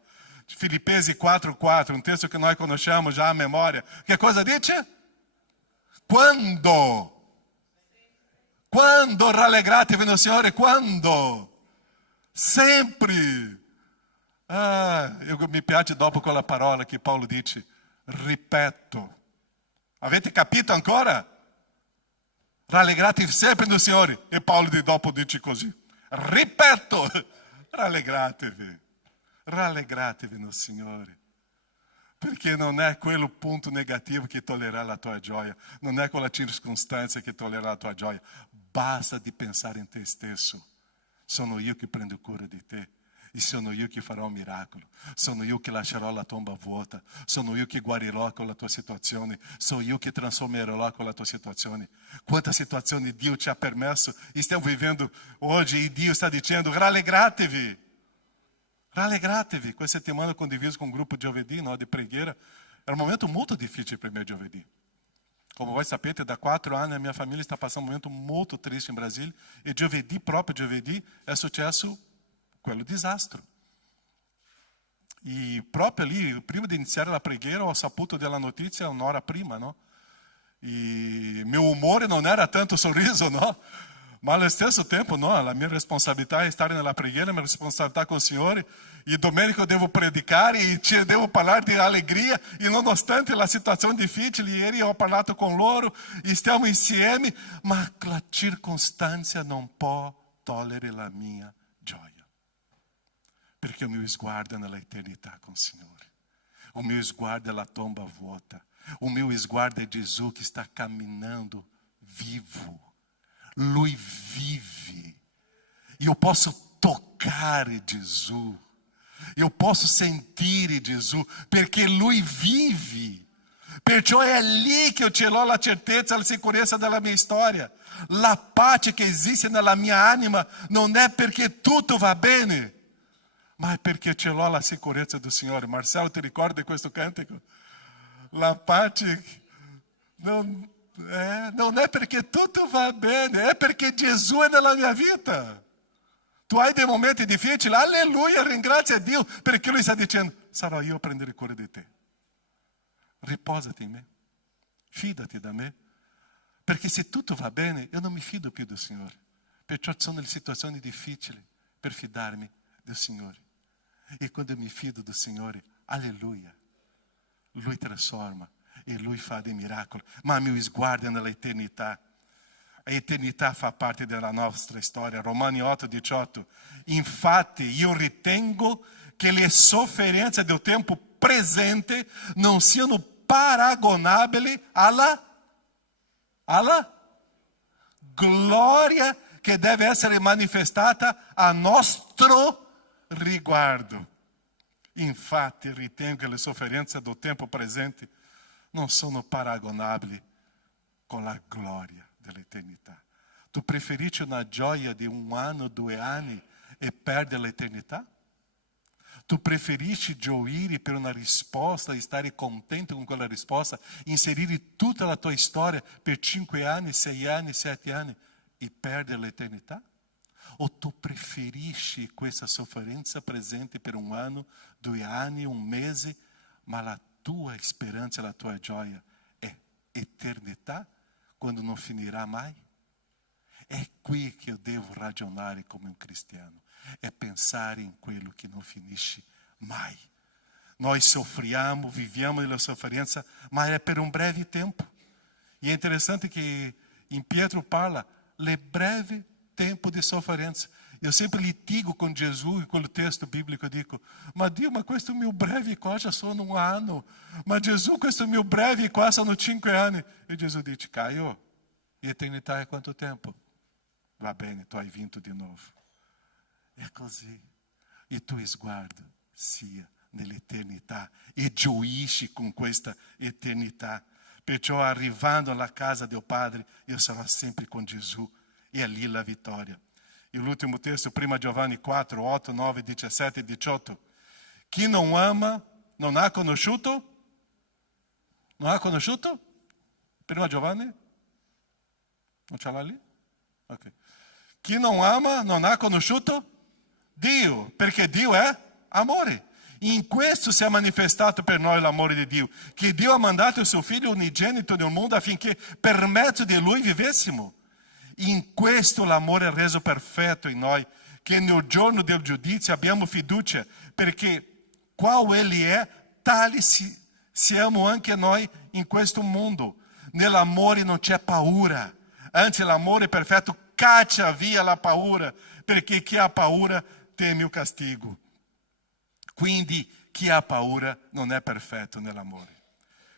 Filippesi 4,4, un testo che noi conosciamo già a memoria. Che cosa dice? Quando rallegratevi no Signore? Quando? Sempre. Mi piace dopo quella parola che Paolo dice, ripeto. Avete capito ancora? Rallegratevi sempre no Signore. E Paolo di dopo dice così, ripeto, rallegratevi. Rallegratevi no Signore. Perché non è quello punto negativo che toglierà la tua gioia, non è quella circostanza che toglierà la tua gioia. Basta di pensare in te stesso. Sono io che prendo cura di te. E sono io che farò un miracolo. Sono io che lascerò la tomba vuota. Sono io che guarirò con la tua situazione. Sono io che trasformerò con la tua situazione. Quanta situazioni Dio ci ha permesso e stiamo vivendo oggi e Dio sta dicendo rallegratevi. Rallegratevi. Questa settimana condiviso com um grupo de giovedì, no, di preghiera. Era um momento molto difficile per me giovedì. Come voi sapete, da 4 anni a minha família está passando um momento molto triste in Brasília. E giovedì, proprio giovedì, è successo quello disastro. E proprio lì, prima di iniziare la preghiera, ho saputo della notizia un'ora prima, no? E meu umore non era tanto sorriso, no? Ma allo stesso tempo, no, la mia responsabilità è stare nella preghiera, la mia responsabilità con il Signore. E domenica devo predicare e devo parlare di allegria. E nonostante la situazione difficile, ieri ho parlato con loro e stiamo insieme, ma la circostanza non può togliere la mia gioia. Perché o meu sguardo è nella eternità con il Signore. O meu sguardo è la tomba vuota. O meu sguardo è Gesù che sta camminando vivo. Lui vive. Eu posso tocar Gesù. Eu posso sentire Gesù, perché Lui vive. Perciò è lì che io ce l'ho la certezza e la sicurezza della mia storia. La pace che esiste nella mia anima non è perché tutto va bene, ma è perché ce l'ho la sicurezza del Signore. Marcelo, ti ricordi questo cantico? La pace non è perché tutto va bene, è perché Gesù è nella mia vita. Tu hai dei momenti difficili, alleluia, ringrazia Dio, perché Lui sta dicendo, sarò io a prendere cura di te. Riposati in me, fidati da me, perché se tutto va bene, io non mi fido più del Signore. Perciò sono le situazioni difficili per fidarmi del Signore. E quando eu mi fido do Signore, alleluia, Lui trasforma e Lui fa dei miracoli, ma meu sguardo è nella eternità. A eternità fa parte della nostra storia. Romani 8,18. Infatti, io ritengo che le sofferenze del tempo presente non siano paragonabili alla gloria che deve essere manifestata a nostro riguardo. Infatti, ritengo che le sofferenze del tempo presente non sono paragonabili con la gloria dell'eternità. Tu preferisci una gioia di 1 anno, 2 anni e perde l'eternità? Tu preferisci gioire per una risposta e stare contento con quella risposta, inserire tutta la tua storia per 5 anni, 6 anni, 7 anni e perdere l'eternità? O tu preferisci questa sofferenza presente per 1 anno, 2 anni, 1 mese, ma la tua speranza, la tua gioia è eternità? Quando não finirá mais? È qui che io devo ragionare come un cristiano, è pensare in quello che non finisce mai. Noi soffriamo, viviamo nella sofferenza, ma è per un breve tempo. E è interessante che in Pietro parla le breve tempo di sofferenza. Io sempre litigo con Gesù in quel testo biblico e dico: ma Dio, ma questo mio breve qua già sono 1 anno. Ma Gesù, questo mio breve qua sono 5 anni. E Gesù dice: Caio, eternità è quanto tempo? Va bene, tu hai vinto di nuovo. È così. Il tuo sguardo sia nell'eternità e gioisci con questa eternità. Perciò arrivando alla casa del Padre, io sarò sempre con Gesù e lì la vittoria. E l'ultimo testo, 1 Giovanni 4, 8, 9, 17 e 18. Chi non ama non ha conosciuto? Non ha conosciuto? 1 Giovanni? Non ce l'ha lì? Ok. Chi non ama non ha conosciuto Dio, perché Dio è amore. In questo si è manifestato per noi l'amore di Dio, che Dio ha mandato il suo Figlio unigenito nel mondo affinché per mezzo di Lui vivessimo. In questo l'amore è reso perfetto in noi, che nel giorno del giudizio abbiamo fiducia, perché qual Ele è, tali siamo anche noi in questo mondo. Nell'amore non c'è paura, anzi l'amore perfetto caccia via la paura, perché chi ha paura teme il castigo. Quindi chi ha paura non è perfetto nell'amore.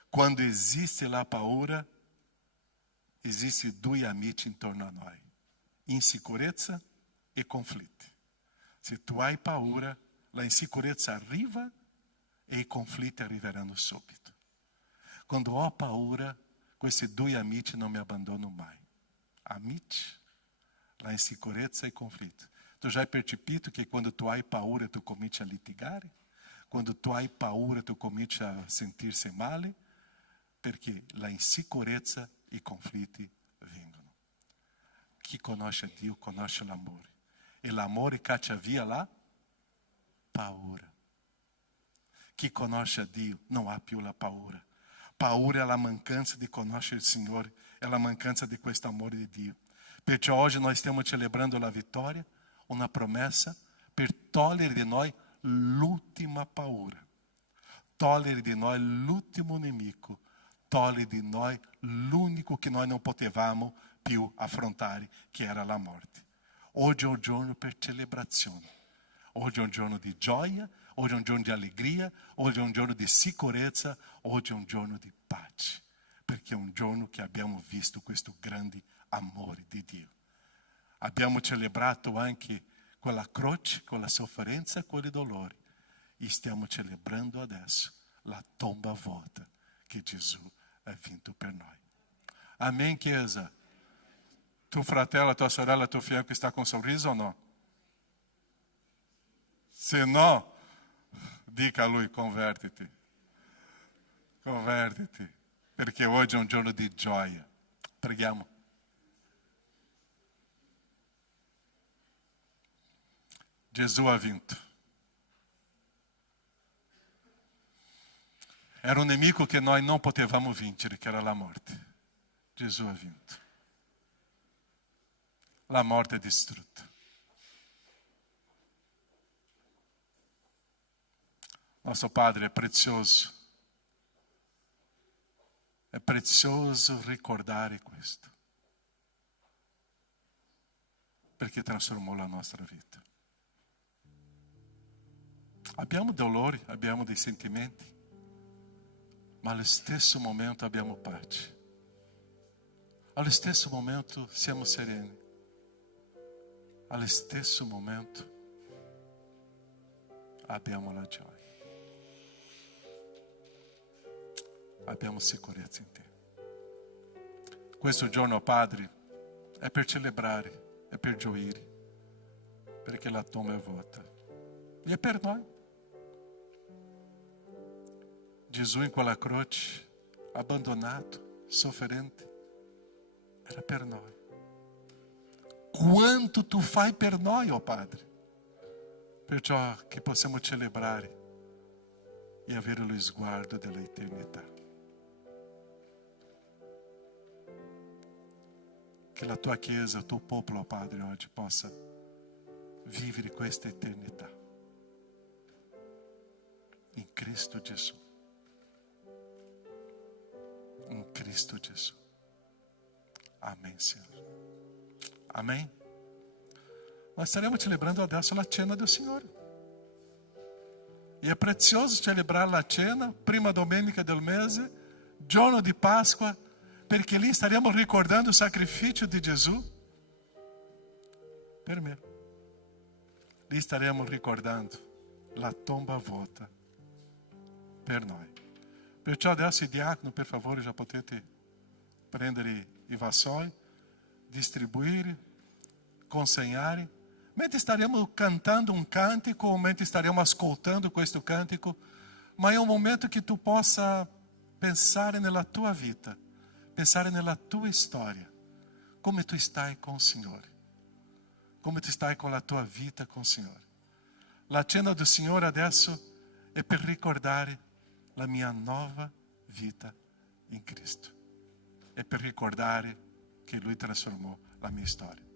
Quando esiste la paura, esistono 2 amici intorno a noi: insicurezza e conflitti. Se tu hai paura, la insicurezza arriva e i conflitti arriveranno subito. Quando ho paura, questi 2 amici non mi abbandonano mai. Amici, la insicurezza e i conflitti. Tu já hai percepito che quando tu hai paura tu cominci a litigare? Quando tu hai paura tu cominci a sentirsi male? Perché la insicurezza e i conflitti vengono. Chi conosce Dio conosce l'amore. E l'amore caccia via la paura. Chi conosce Dio non ha più la paura. Paura è la mancanza di conoscere il Signore, è la mancanza di questo amore di Dio. Perciò oggi noi stiamo celebrando la vittoria, una promessa per togliere di noi l'ultima paura, togliere di noi l'ultimo nemico, togliere di noi l'unico che noi non potevamo più affrontare, che era la morte. Oggi è un giorno per celebrazione, oggi è un giorno di gioia, oggi è un giorno di allegria, oggi è un giorno di sicurezza, oggi è un giorno di pace, perché è un giorno che abbiamo visto questo grande amore di Dio. Abbiamo celebrato anche quella croce, quella sofferenza, quei dolori. E stiamo celebrando adesso la tomba vuota che Gesù ha vinto per noi. Amém, Chiesa? Tuo fratello, tua sorella, tuo fianco sta con sorriso o no? Se no, dica a lui: convertiti. Convertiti, perché oggi è un giorno di gioia. Preghiamo. Gesù ha vinto. Era un nemico che noi non potevamo vincere, che era la morte. Gesù ha vinto. La morte è distrutta. Nostro Padre, è prezioso ricordare questo, perché trasformò la nostra vita. Abbiamo dolori, abbiamo dei sentimenti, ma allo stesso momento abbiamo pace. Allo stesso momento siamo sereni. Allo stesso momento abbiamo la gioia. Abbiamo sicurezza in te. Questo giorno, Padre, è per celebrare, è per gioire, perché la tomba è vuota. E è per noi. Gesù in quella croce, abbandonato, sofferente, era per noi. Quanto tu fai per noi, oh Padre, perciò che possiamo celebrare e avere lo sguardo dell'eternità. che la tua Chiesa, il tuo popolo, Padre, oggi possa vivere questa eternità in Cristo Gesù. In Cristo Gesù. Amém, Senhor. Amém? Nós estaremos celebrando adesso la cena do Signore. E è prezioso celebrare la cena, prima domenica del mese, giorno di Pasqua, perché lì staremo ricordando il sacrificio di Gesù per me. Lì staremo ricordando la tomba vuota per noi. Perciò adesso i diaconi, per favore, già potete prendere i vassoi, distribuire, consegnare. Mentre staremo cantando un cantico, ou mentre staremo ascoltando questo cantico, ma è un momento che tu possa pensare nella tua vita, pensare nella tua storia, come tu stai con il Signore, come tu stai con la tua vita con il Signore. La cena del Signore adesso è per ricordare la mia nuova vita in Cristo. È per ricordare che Lui trasformò la mia storia.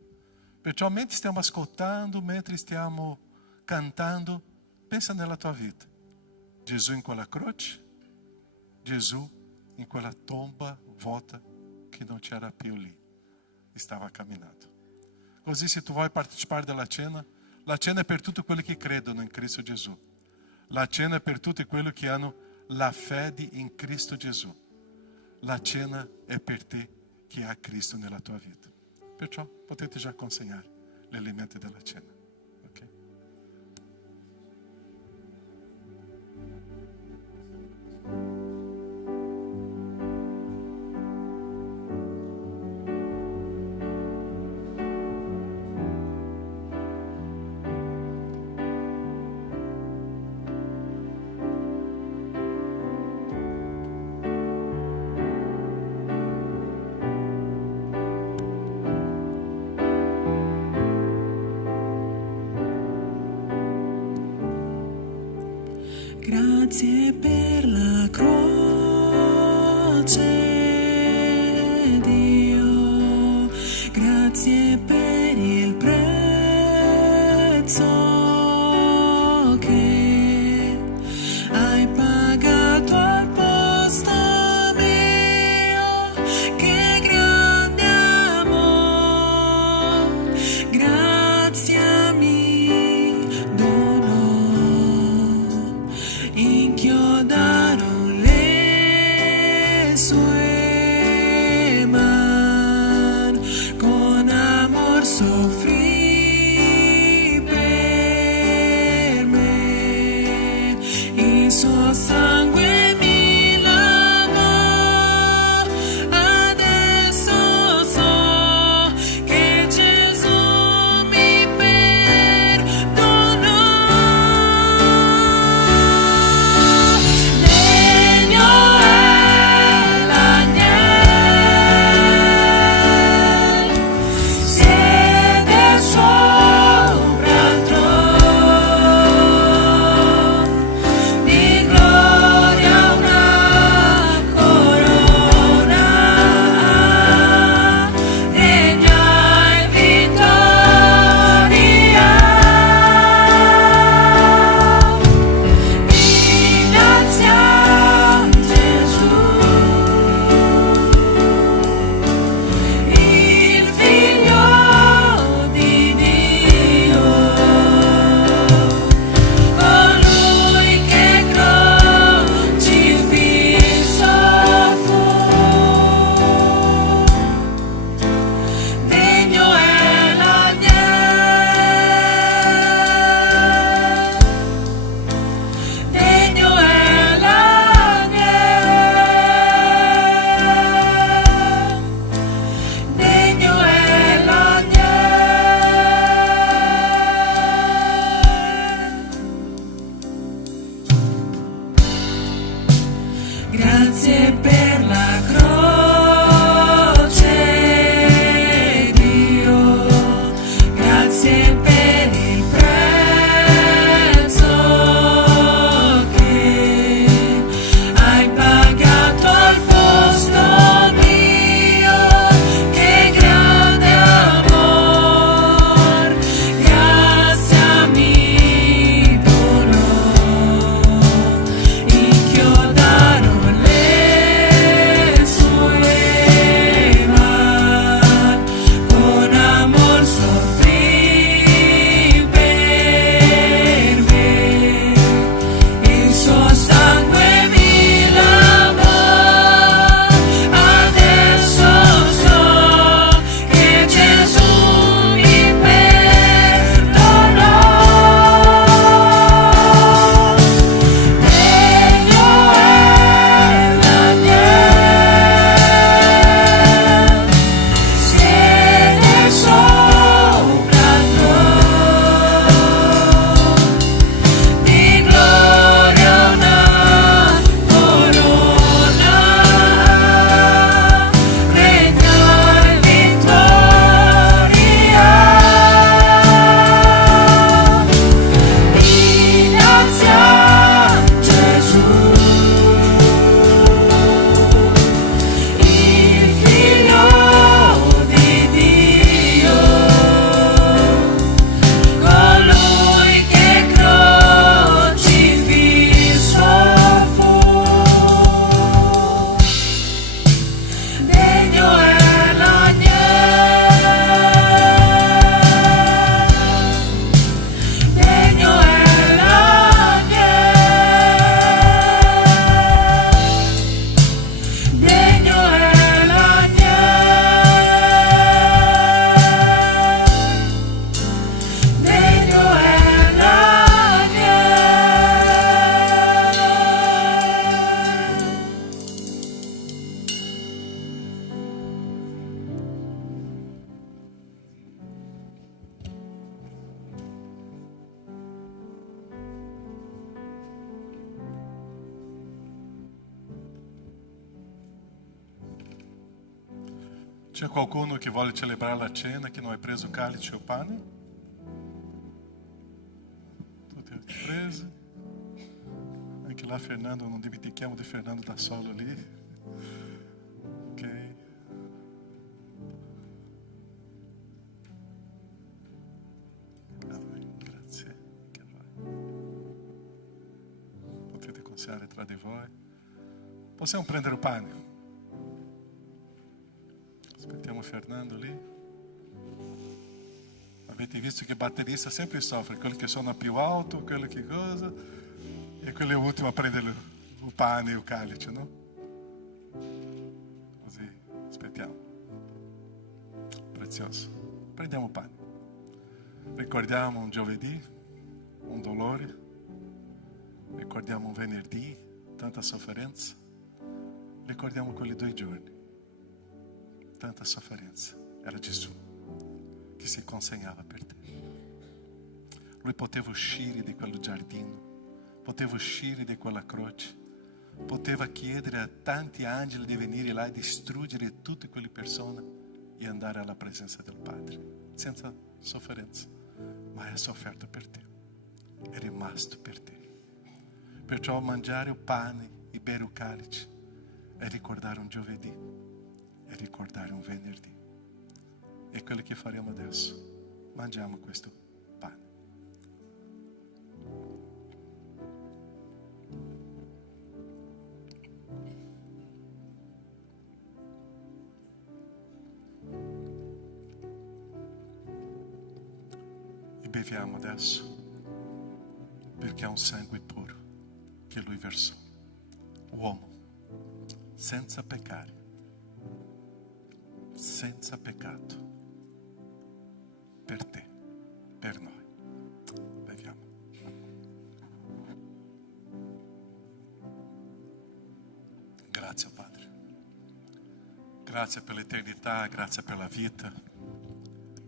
Perciò mentre stiamo ascoltando, mentre stiamo cantando, pensa nella tua vita. Gesù in quella croce, Gesù in quella tomba vuota che non c'era più lì, stava camminando. Così se tu vuoi partecipare della cena, la cena è per tutti quelli che credono in Cristo Gesù. La cena è per tutti quelli che hanno la fede in Cristo Gesù. La cena è per te che ha Cristo nella tua vita. Perciò potete già consegnare gli elementi della cena. Ok? Grazie per la croce, Dio, grazie per il prezzo che hai pagato al posto mio, che grande amor, grazia mi donò. Inchiodaron le sue man, con amor soffrì per me, il suo sangue mi lavò, adesso so che Gesù mi perdonò. Degno è l'agnel, siede sopra il trono di gloria. C'è qualcuno che vuole celebrare la cena che non hai preso calice o pane? Tutti avete presi? Anche là Fernando, non dimentichiamo di Fernando da solo lì. Ok. Grazie. Potete consigliare tra di voi. Possiamo prendere il pane. Aspettiamo Fernando lì. Avete visto che batterista sempre soffre, quello che suona più alto, quello che cosa, e quello è l'ultimo a prendere il pane e il calice, no? Così, aspettiamo. Prezioso. Prendiamo il pane. Ricordiamo un giovedì, un dolore. Ricordiamo un venerdì, tanta sofferenza. Ricordiamo quei 2 giorni. Tanta sofferenza. Era Gesù che si consegnava per te. Lui poteva uscire di quel giardino, poteva uscire di quella croce, poteva chiedere a tanti angeli di venire là e distruggere tutte quelle persone e andare alla presenza del Padre, senza sofferenza, ma è sofferto per te, è rimasto per te. Perciò mangiare il pane e bere il calice è ricordare un giovedì, è ricordare un venerdì. È quello che faremo adesso. Mangiamo questo pane. E beviamo adesso, perché è un sangue puro che Lui versò. Uomo, senza peccare, senza peccato, per te, per noi. Beviamo. Grazie Padre. Grazie per l'eternità, grazie per la vita.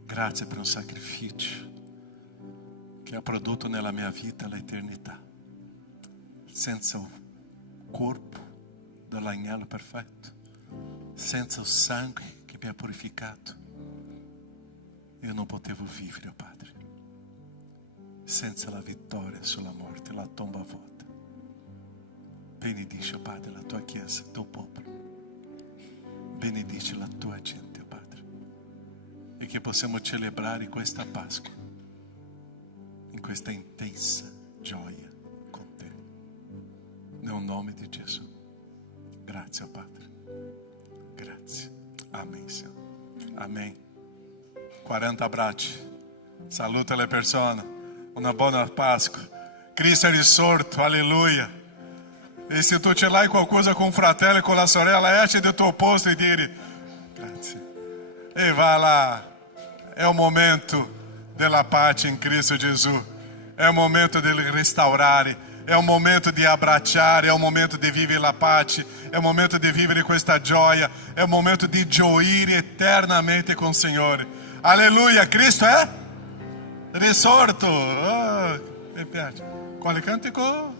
Grazie per un sacrificio che ha prodotto nella mia vita l'eternità. Senza il corpo dell'agnello perfetto, senza il sangue che mi ha purificato, io non potevo vivere, Padre. Senza la vittoria sulla morte, la tomba vuota. Benedice, Padre, la tua chiesa, il tuo popolo. Benedice la tua gente, Padre. E che possiamo celebrare questa Pasqua in questa intensa gioia con te. Nel nome di Gesù. Grazie, Padre. Grazie. Amen, Signore. Amen. 40 abbracci. Saluta le persone. Una buona Pasqua. Cristo è risorto. Alleluia. E se tu ce l'hai qualcosa con un fratello e con la sorella, esci del tuo posto e dire grazie. E vai lá. È un momento della pace in Cristo Gesù. È un momento di restaurare. È un momento di abbracciare. È un momento di vivere la pace. È un momento di vivere questa gioia. È un momento di gioire eternamente con il Signore. Alleluia. Cristo è risorto. Oh, mi piace. Quale cantico?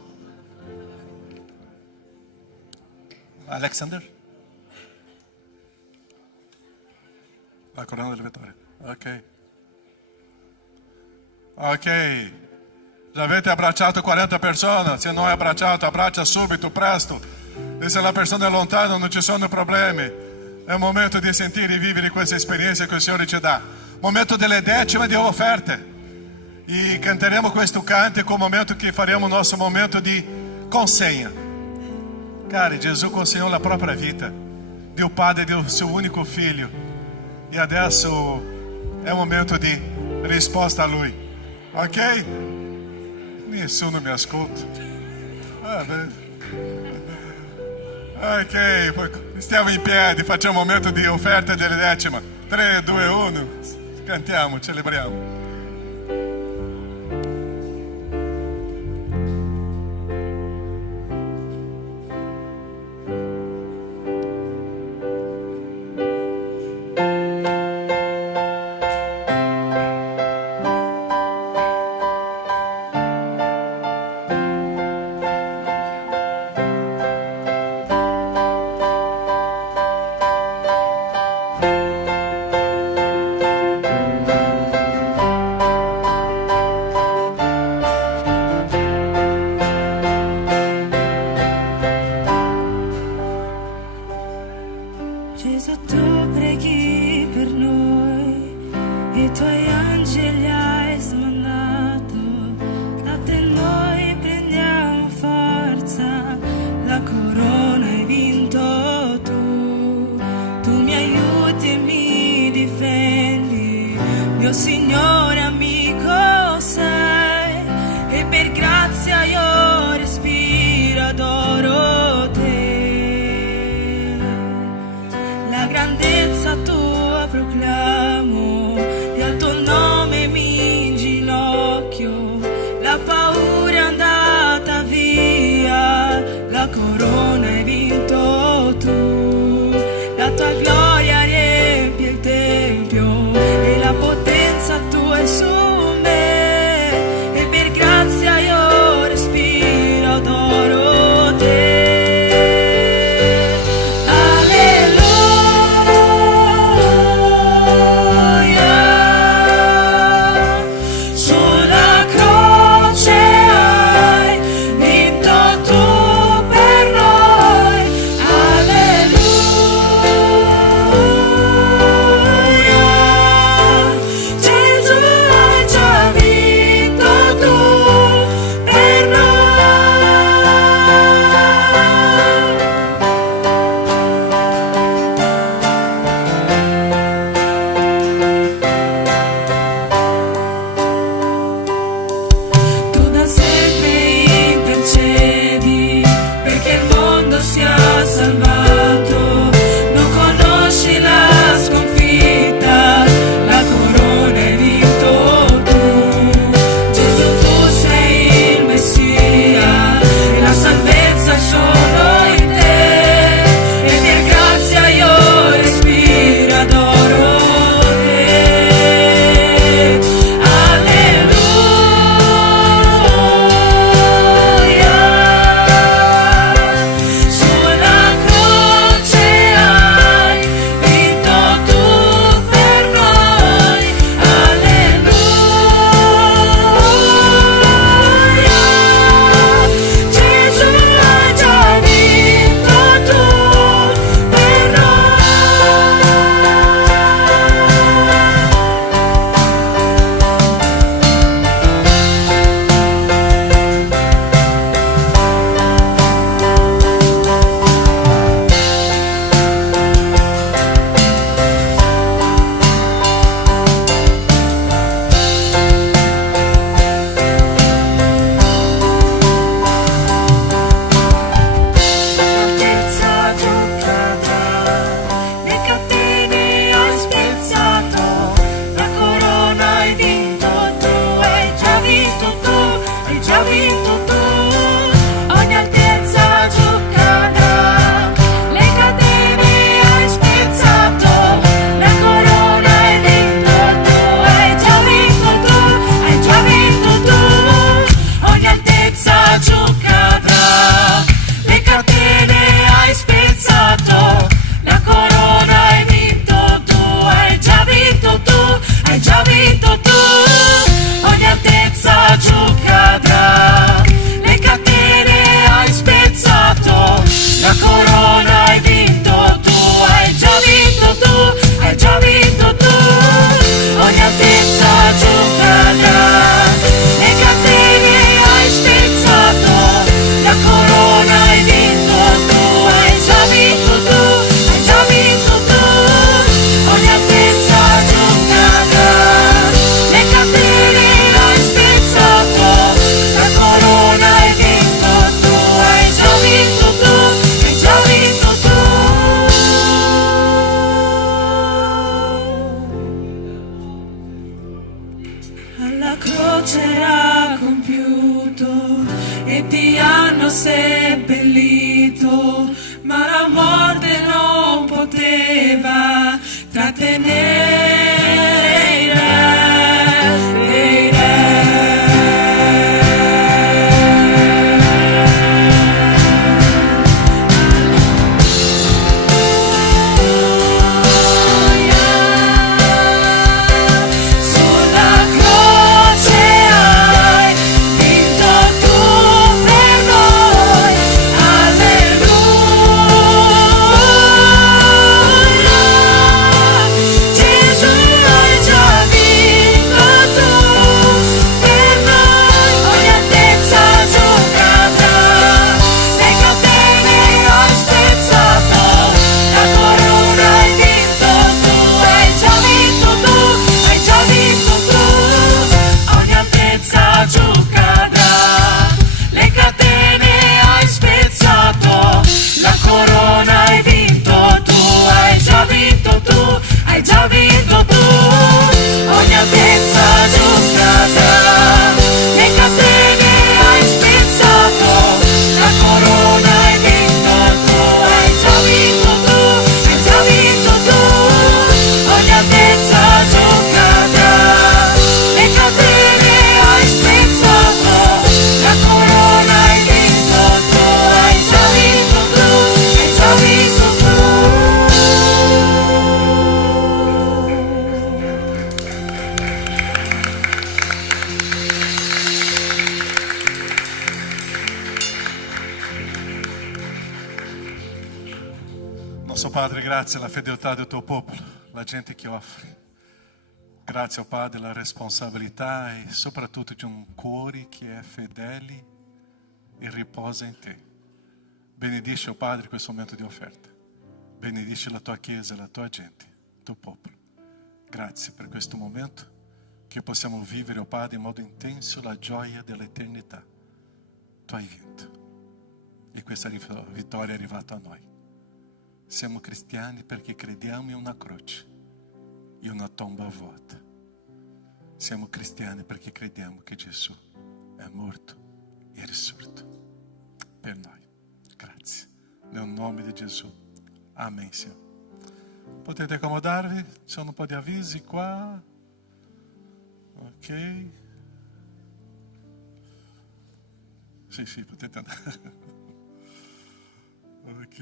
Alexander? La corona della vittoria. Ok. Ok. Já avete abbracciato 40 persone? Se non hai abbracciato, abbraccia subito, presto. E se la persona è lontana non ci sono problemi. È un momento di sentire e vivere questa esperienza che il Signore ci dà. Momento delle decime di offerte. E canteremo questo cantico, il momento che faremo il nostro momento di consegna. Cara, Gesù consegnò la propria vita. Dio Padre deu seu unico figlio. E adesso è un momento di risposta a Lui. Ok? Nessuno mi ascolta. Ok, stiamo in piedi, facciamo un momento di offerta delle decima. 3, 2, 1. Cantiamo, celebriamo. già vinto tu, ogni altezza giù cadrà, le catene hai spezzato, la corona hai vinto tu, hai già vinto tu, hai già vinto tu, ogni altezza giù cadrà, le catene hai spezzato, la corona hai vinto tu, hai già vinto tu, hai già vinto tu, ogni altezza giù cadrà, le catene hai spezzato, la corona hai vinto tu, hai già vinto tu, hai già vinto tu, ogni altezza giù cadrà, le catene hai spezzato, la corona hai vinto tu, hai già vinto tu, hai già vinto tu, ogni altezza giù cadrà, le catene hai spezzato, la corona hai vinto tu, hai già vinto tu, hai già vinto tu. Alla croce era compiuto e ti hanno seppellito, ma la morte non poteva trattenere i re dei sulla croce hai vinto tu per noi, alleluia, Gesù hai già vinto tu per noi, ogni altezza giù cadrà, le catene hai spezzato, la corona hai vinto tu, hai già vinto tu, hai già vinto tu, ogni altezza giù cadrà, le catene hai spezzato, la corona hai vinto tu, hai già vinto tu, hai già vinto tu, ogni altezza giù cadrà, le catene hai spezzato, la corona hai vinto tu, hai già vinto tu, hai già vinto tu, ogni altezza giù cadrà, le catene hai spezzato, la corona hai vinto tu, hai già vinto tu, hai già vinto tu. Nostro Padre, grazie alla fedeltà del tuo popolo, la gente che offre. Grazie, oh Padre, la responsabilità e soprattutto di un cuore che è fedele e riposa in te. Benedici, oh Padre, questo momento di offerta. Benedici la tua Chiesa, la tua gente, il tuo popolo. Grazie per questo momento che possiamo vivere, oh Padre, in modo intenso la gioia dell'eternità. Tu hai vinto e questa vittoria è arrivata a noi. Siamo cristiani perché crediamo in una croce e una tomba vuota. Siamo cristiani perché crediamo che Gesù è morto e risorto per noi. Grazie. Nel nome di Gesù. Amen, Signore. Potete accomodarvi? Ci sono un po' di avvisi qua. Ok. Sì, potete andare. Ok.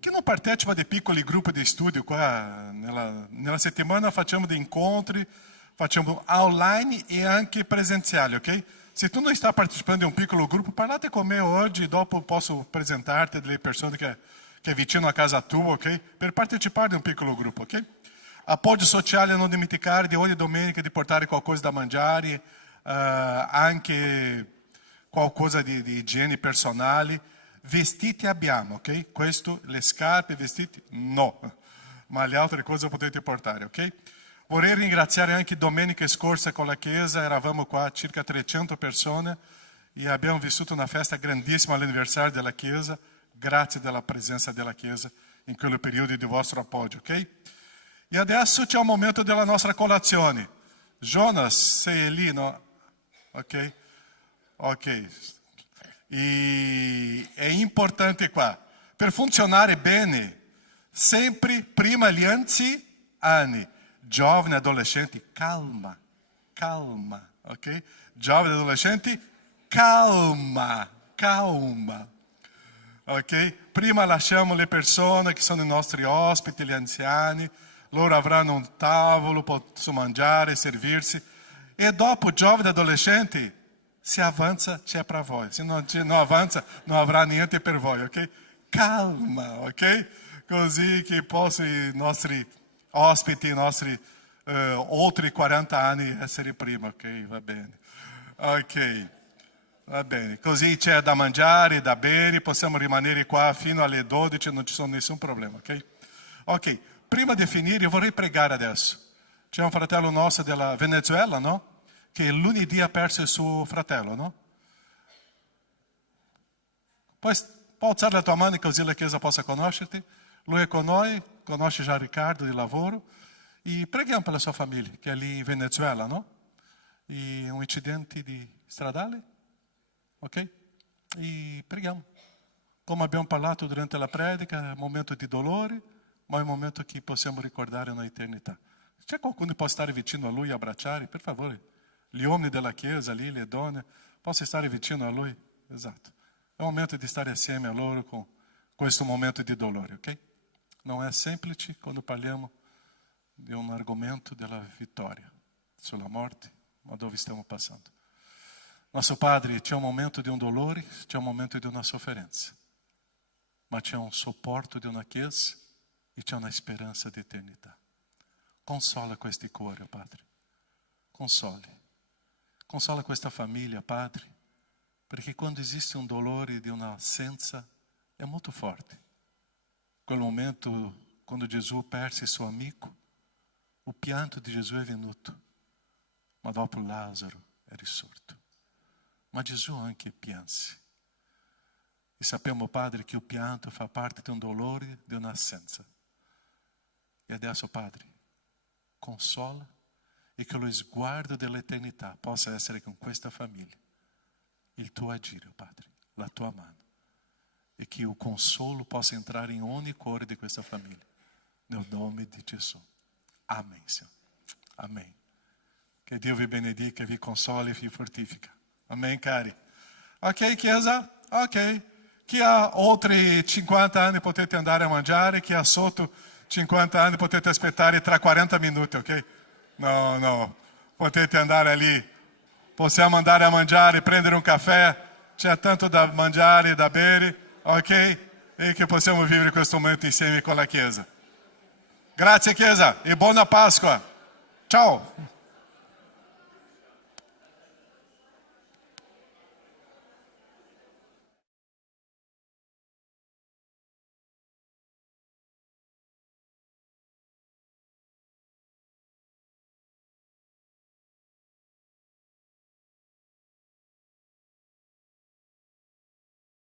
Chi non partecipa di piccoli gruppi di studio qua nella settimana facciamo dei incontri, facciamo online e anche presenziali, ok? Se tu non sta partecipando di un piccolo gruppo, parlate con me oggi, dopo posso presentarti delle persone che è vicino a casa tua, ok? Per partecipare di un piccolo gruppo, ok? Appoggio sociale, non dimenticare di ogni domenica di portare qualcosa da mangiare, anche qualcosa di igiene personale. Vestiti abbiamo, ok? Questo, le scarpe, vestiti, no. Ma le altre cose potete portare, ok? Vorrei ringraziare anche domenica scorsa con la Chiesa, eravamo qua circa 300 persone e abbiamo vissuto una festa grandissima all'anniversario della Chiesa, grazie della presenza della Chiesa in quel periodo di vostro appoggio, ok? E adesso c'è il momento della nostra colazione. Jonas, sei lì, no? Ok? Ok. E è importante qua. Per funzionare bene, sempre prima gli anziani. Giovani, adolescenti, calma, calma, ok? Giovani, adolescenti, calma, calma. Ok? Prima lasciamo le persone che sono i nostri ospiti, gli anziani, loro avranno un tavolo, possono mangiare, servirsi, e dopo, giovani e adolescenti, se avanza c'è per voi, se non avanza non avrà niente per voi, ok? Calma, ok? Così che possano i nostri ospiti, i nostri oltre 40 anni essere prima, ok? Va bene. Ok. Va bene, così c'è da mangiare, da bere, possiamo rimanere qua fino alle 12, non ci sono nessun problema, ok? Ok, prima di finire vorrei pregare adesso. C'è un fratello nostro della Venezuela, no? Che lunedì ha perso il suo fratello, no? Puoi alzare la tua mano così la Chiesa possa conoscerti. Lui è con noi, conosce già Riccardo di lavoro. E preghiamo per la sua famiglia, che è lì in Venezuela, no? E un incidente stradale. Ok? E preghiamo. Come abbiamo parlato durante la predica, è un momento di dolore, ma è un momento che possiamo ricordare na eternità. C'è qualcuno che può stare vicino a lui e abbracciare? Per favore. Gli uomini della Chiesa, lì, le donne, possono stare vicino a lui? Esatto. È un momento di stare assieme a loro con questo momento di dolore, ok? Non è semplice quando parliamo di un argomento della vittoria sulla morte, ma dove stiamo passando. Nosso Padre, c'è un momento di un dolore, c'è un momento di una sofferenza, ma c'è un supporto di una Chiesa e c'è una speranza di eternità. Consola questi cuori, Padre. Console. Consola questa famiglia, Padre, perché quando esiste un dolore di un'assenza è molto forte. Quel momento, quando Gesù perse il suo amico, o pianto di Gesù è venuto, ma dopo Lazzaro è risorto. Ma Gesù anche pianse. E sappiamo, Padre, che il pianto fa parte di un dolore, di un'assenza. E adesso, Padre, consola e che lo sguardo dell'eternità possa essere con questa famiglia. Il tuo agire, Padre, la tua mano. E che il consolo possa entrare in ogni cuore di questa famiglia. Nel nome di Gesù. Amém, Senhor. Amém. Che Dio vi benedica, vi console e vi fortifica. Amém, cari? Ok, Chiesa? Ok. Chi ha oltre 50 anni potete andare a mangiare, chi ha sotto 50 anni potete aspettare tra 40 minuti, ok? No, potete andare lì. Possiamo andare a mangiare, prendere un caffè, c'è tanto da mangiare e da bere, ok? E che possiamo vivere questo momento insieme con la Chiesa. Grazie Chiesa e buona Pasqua. Ciao!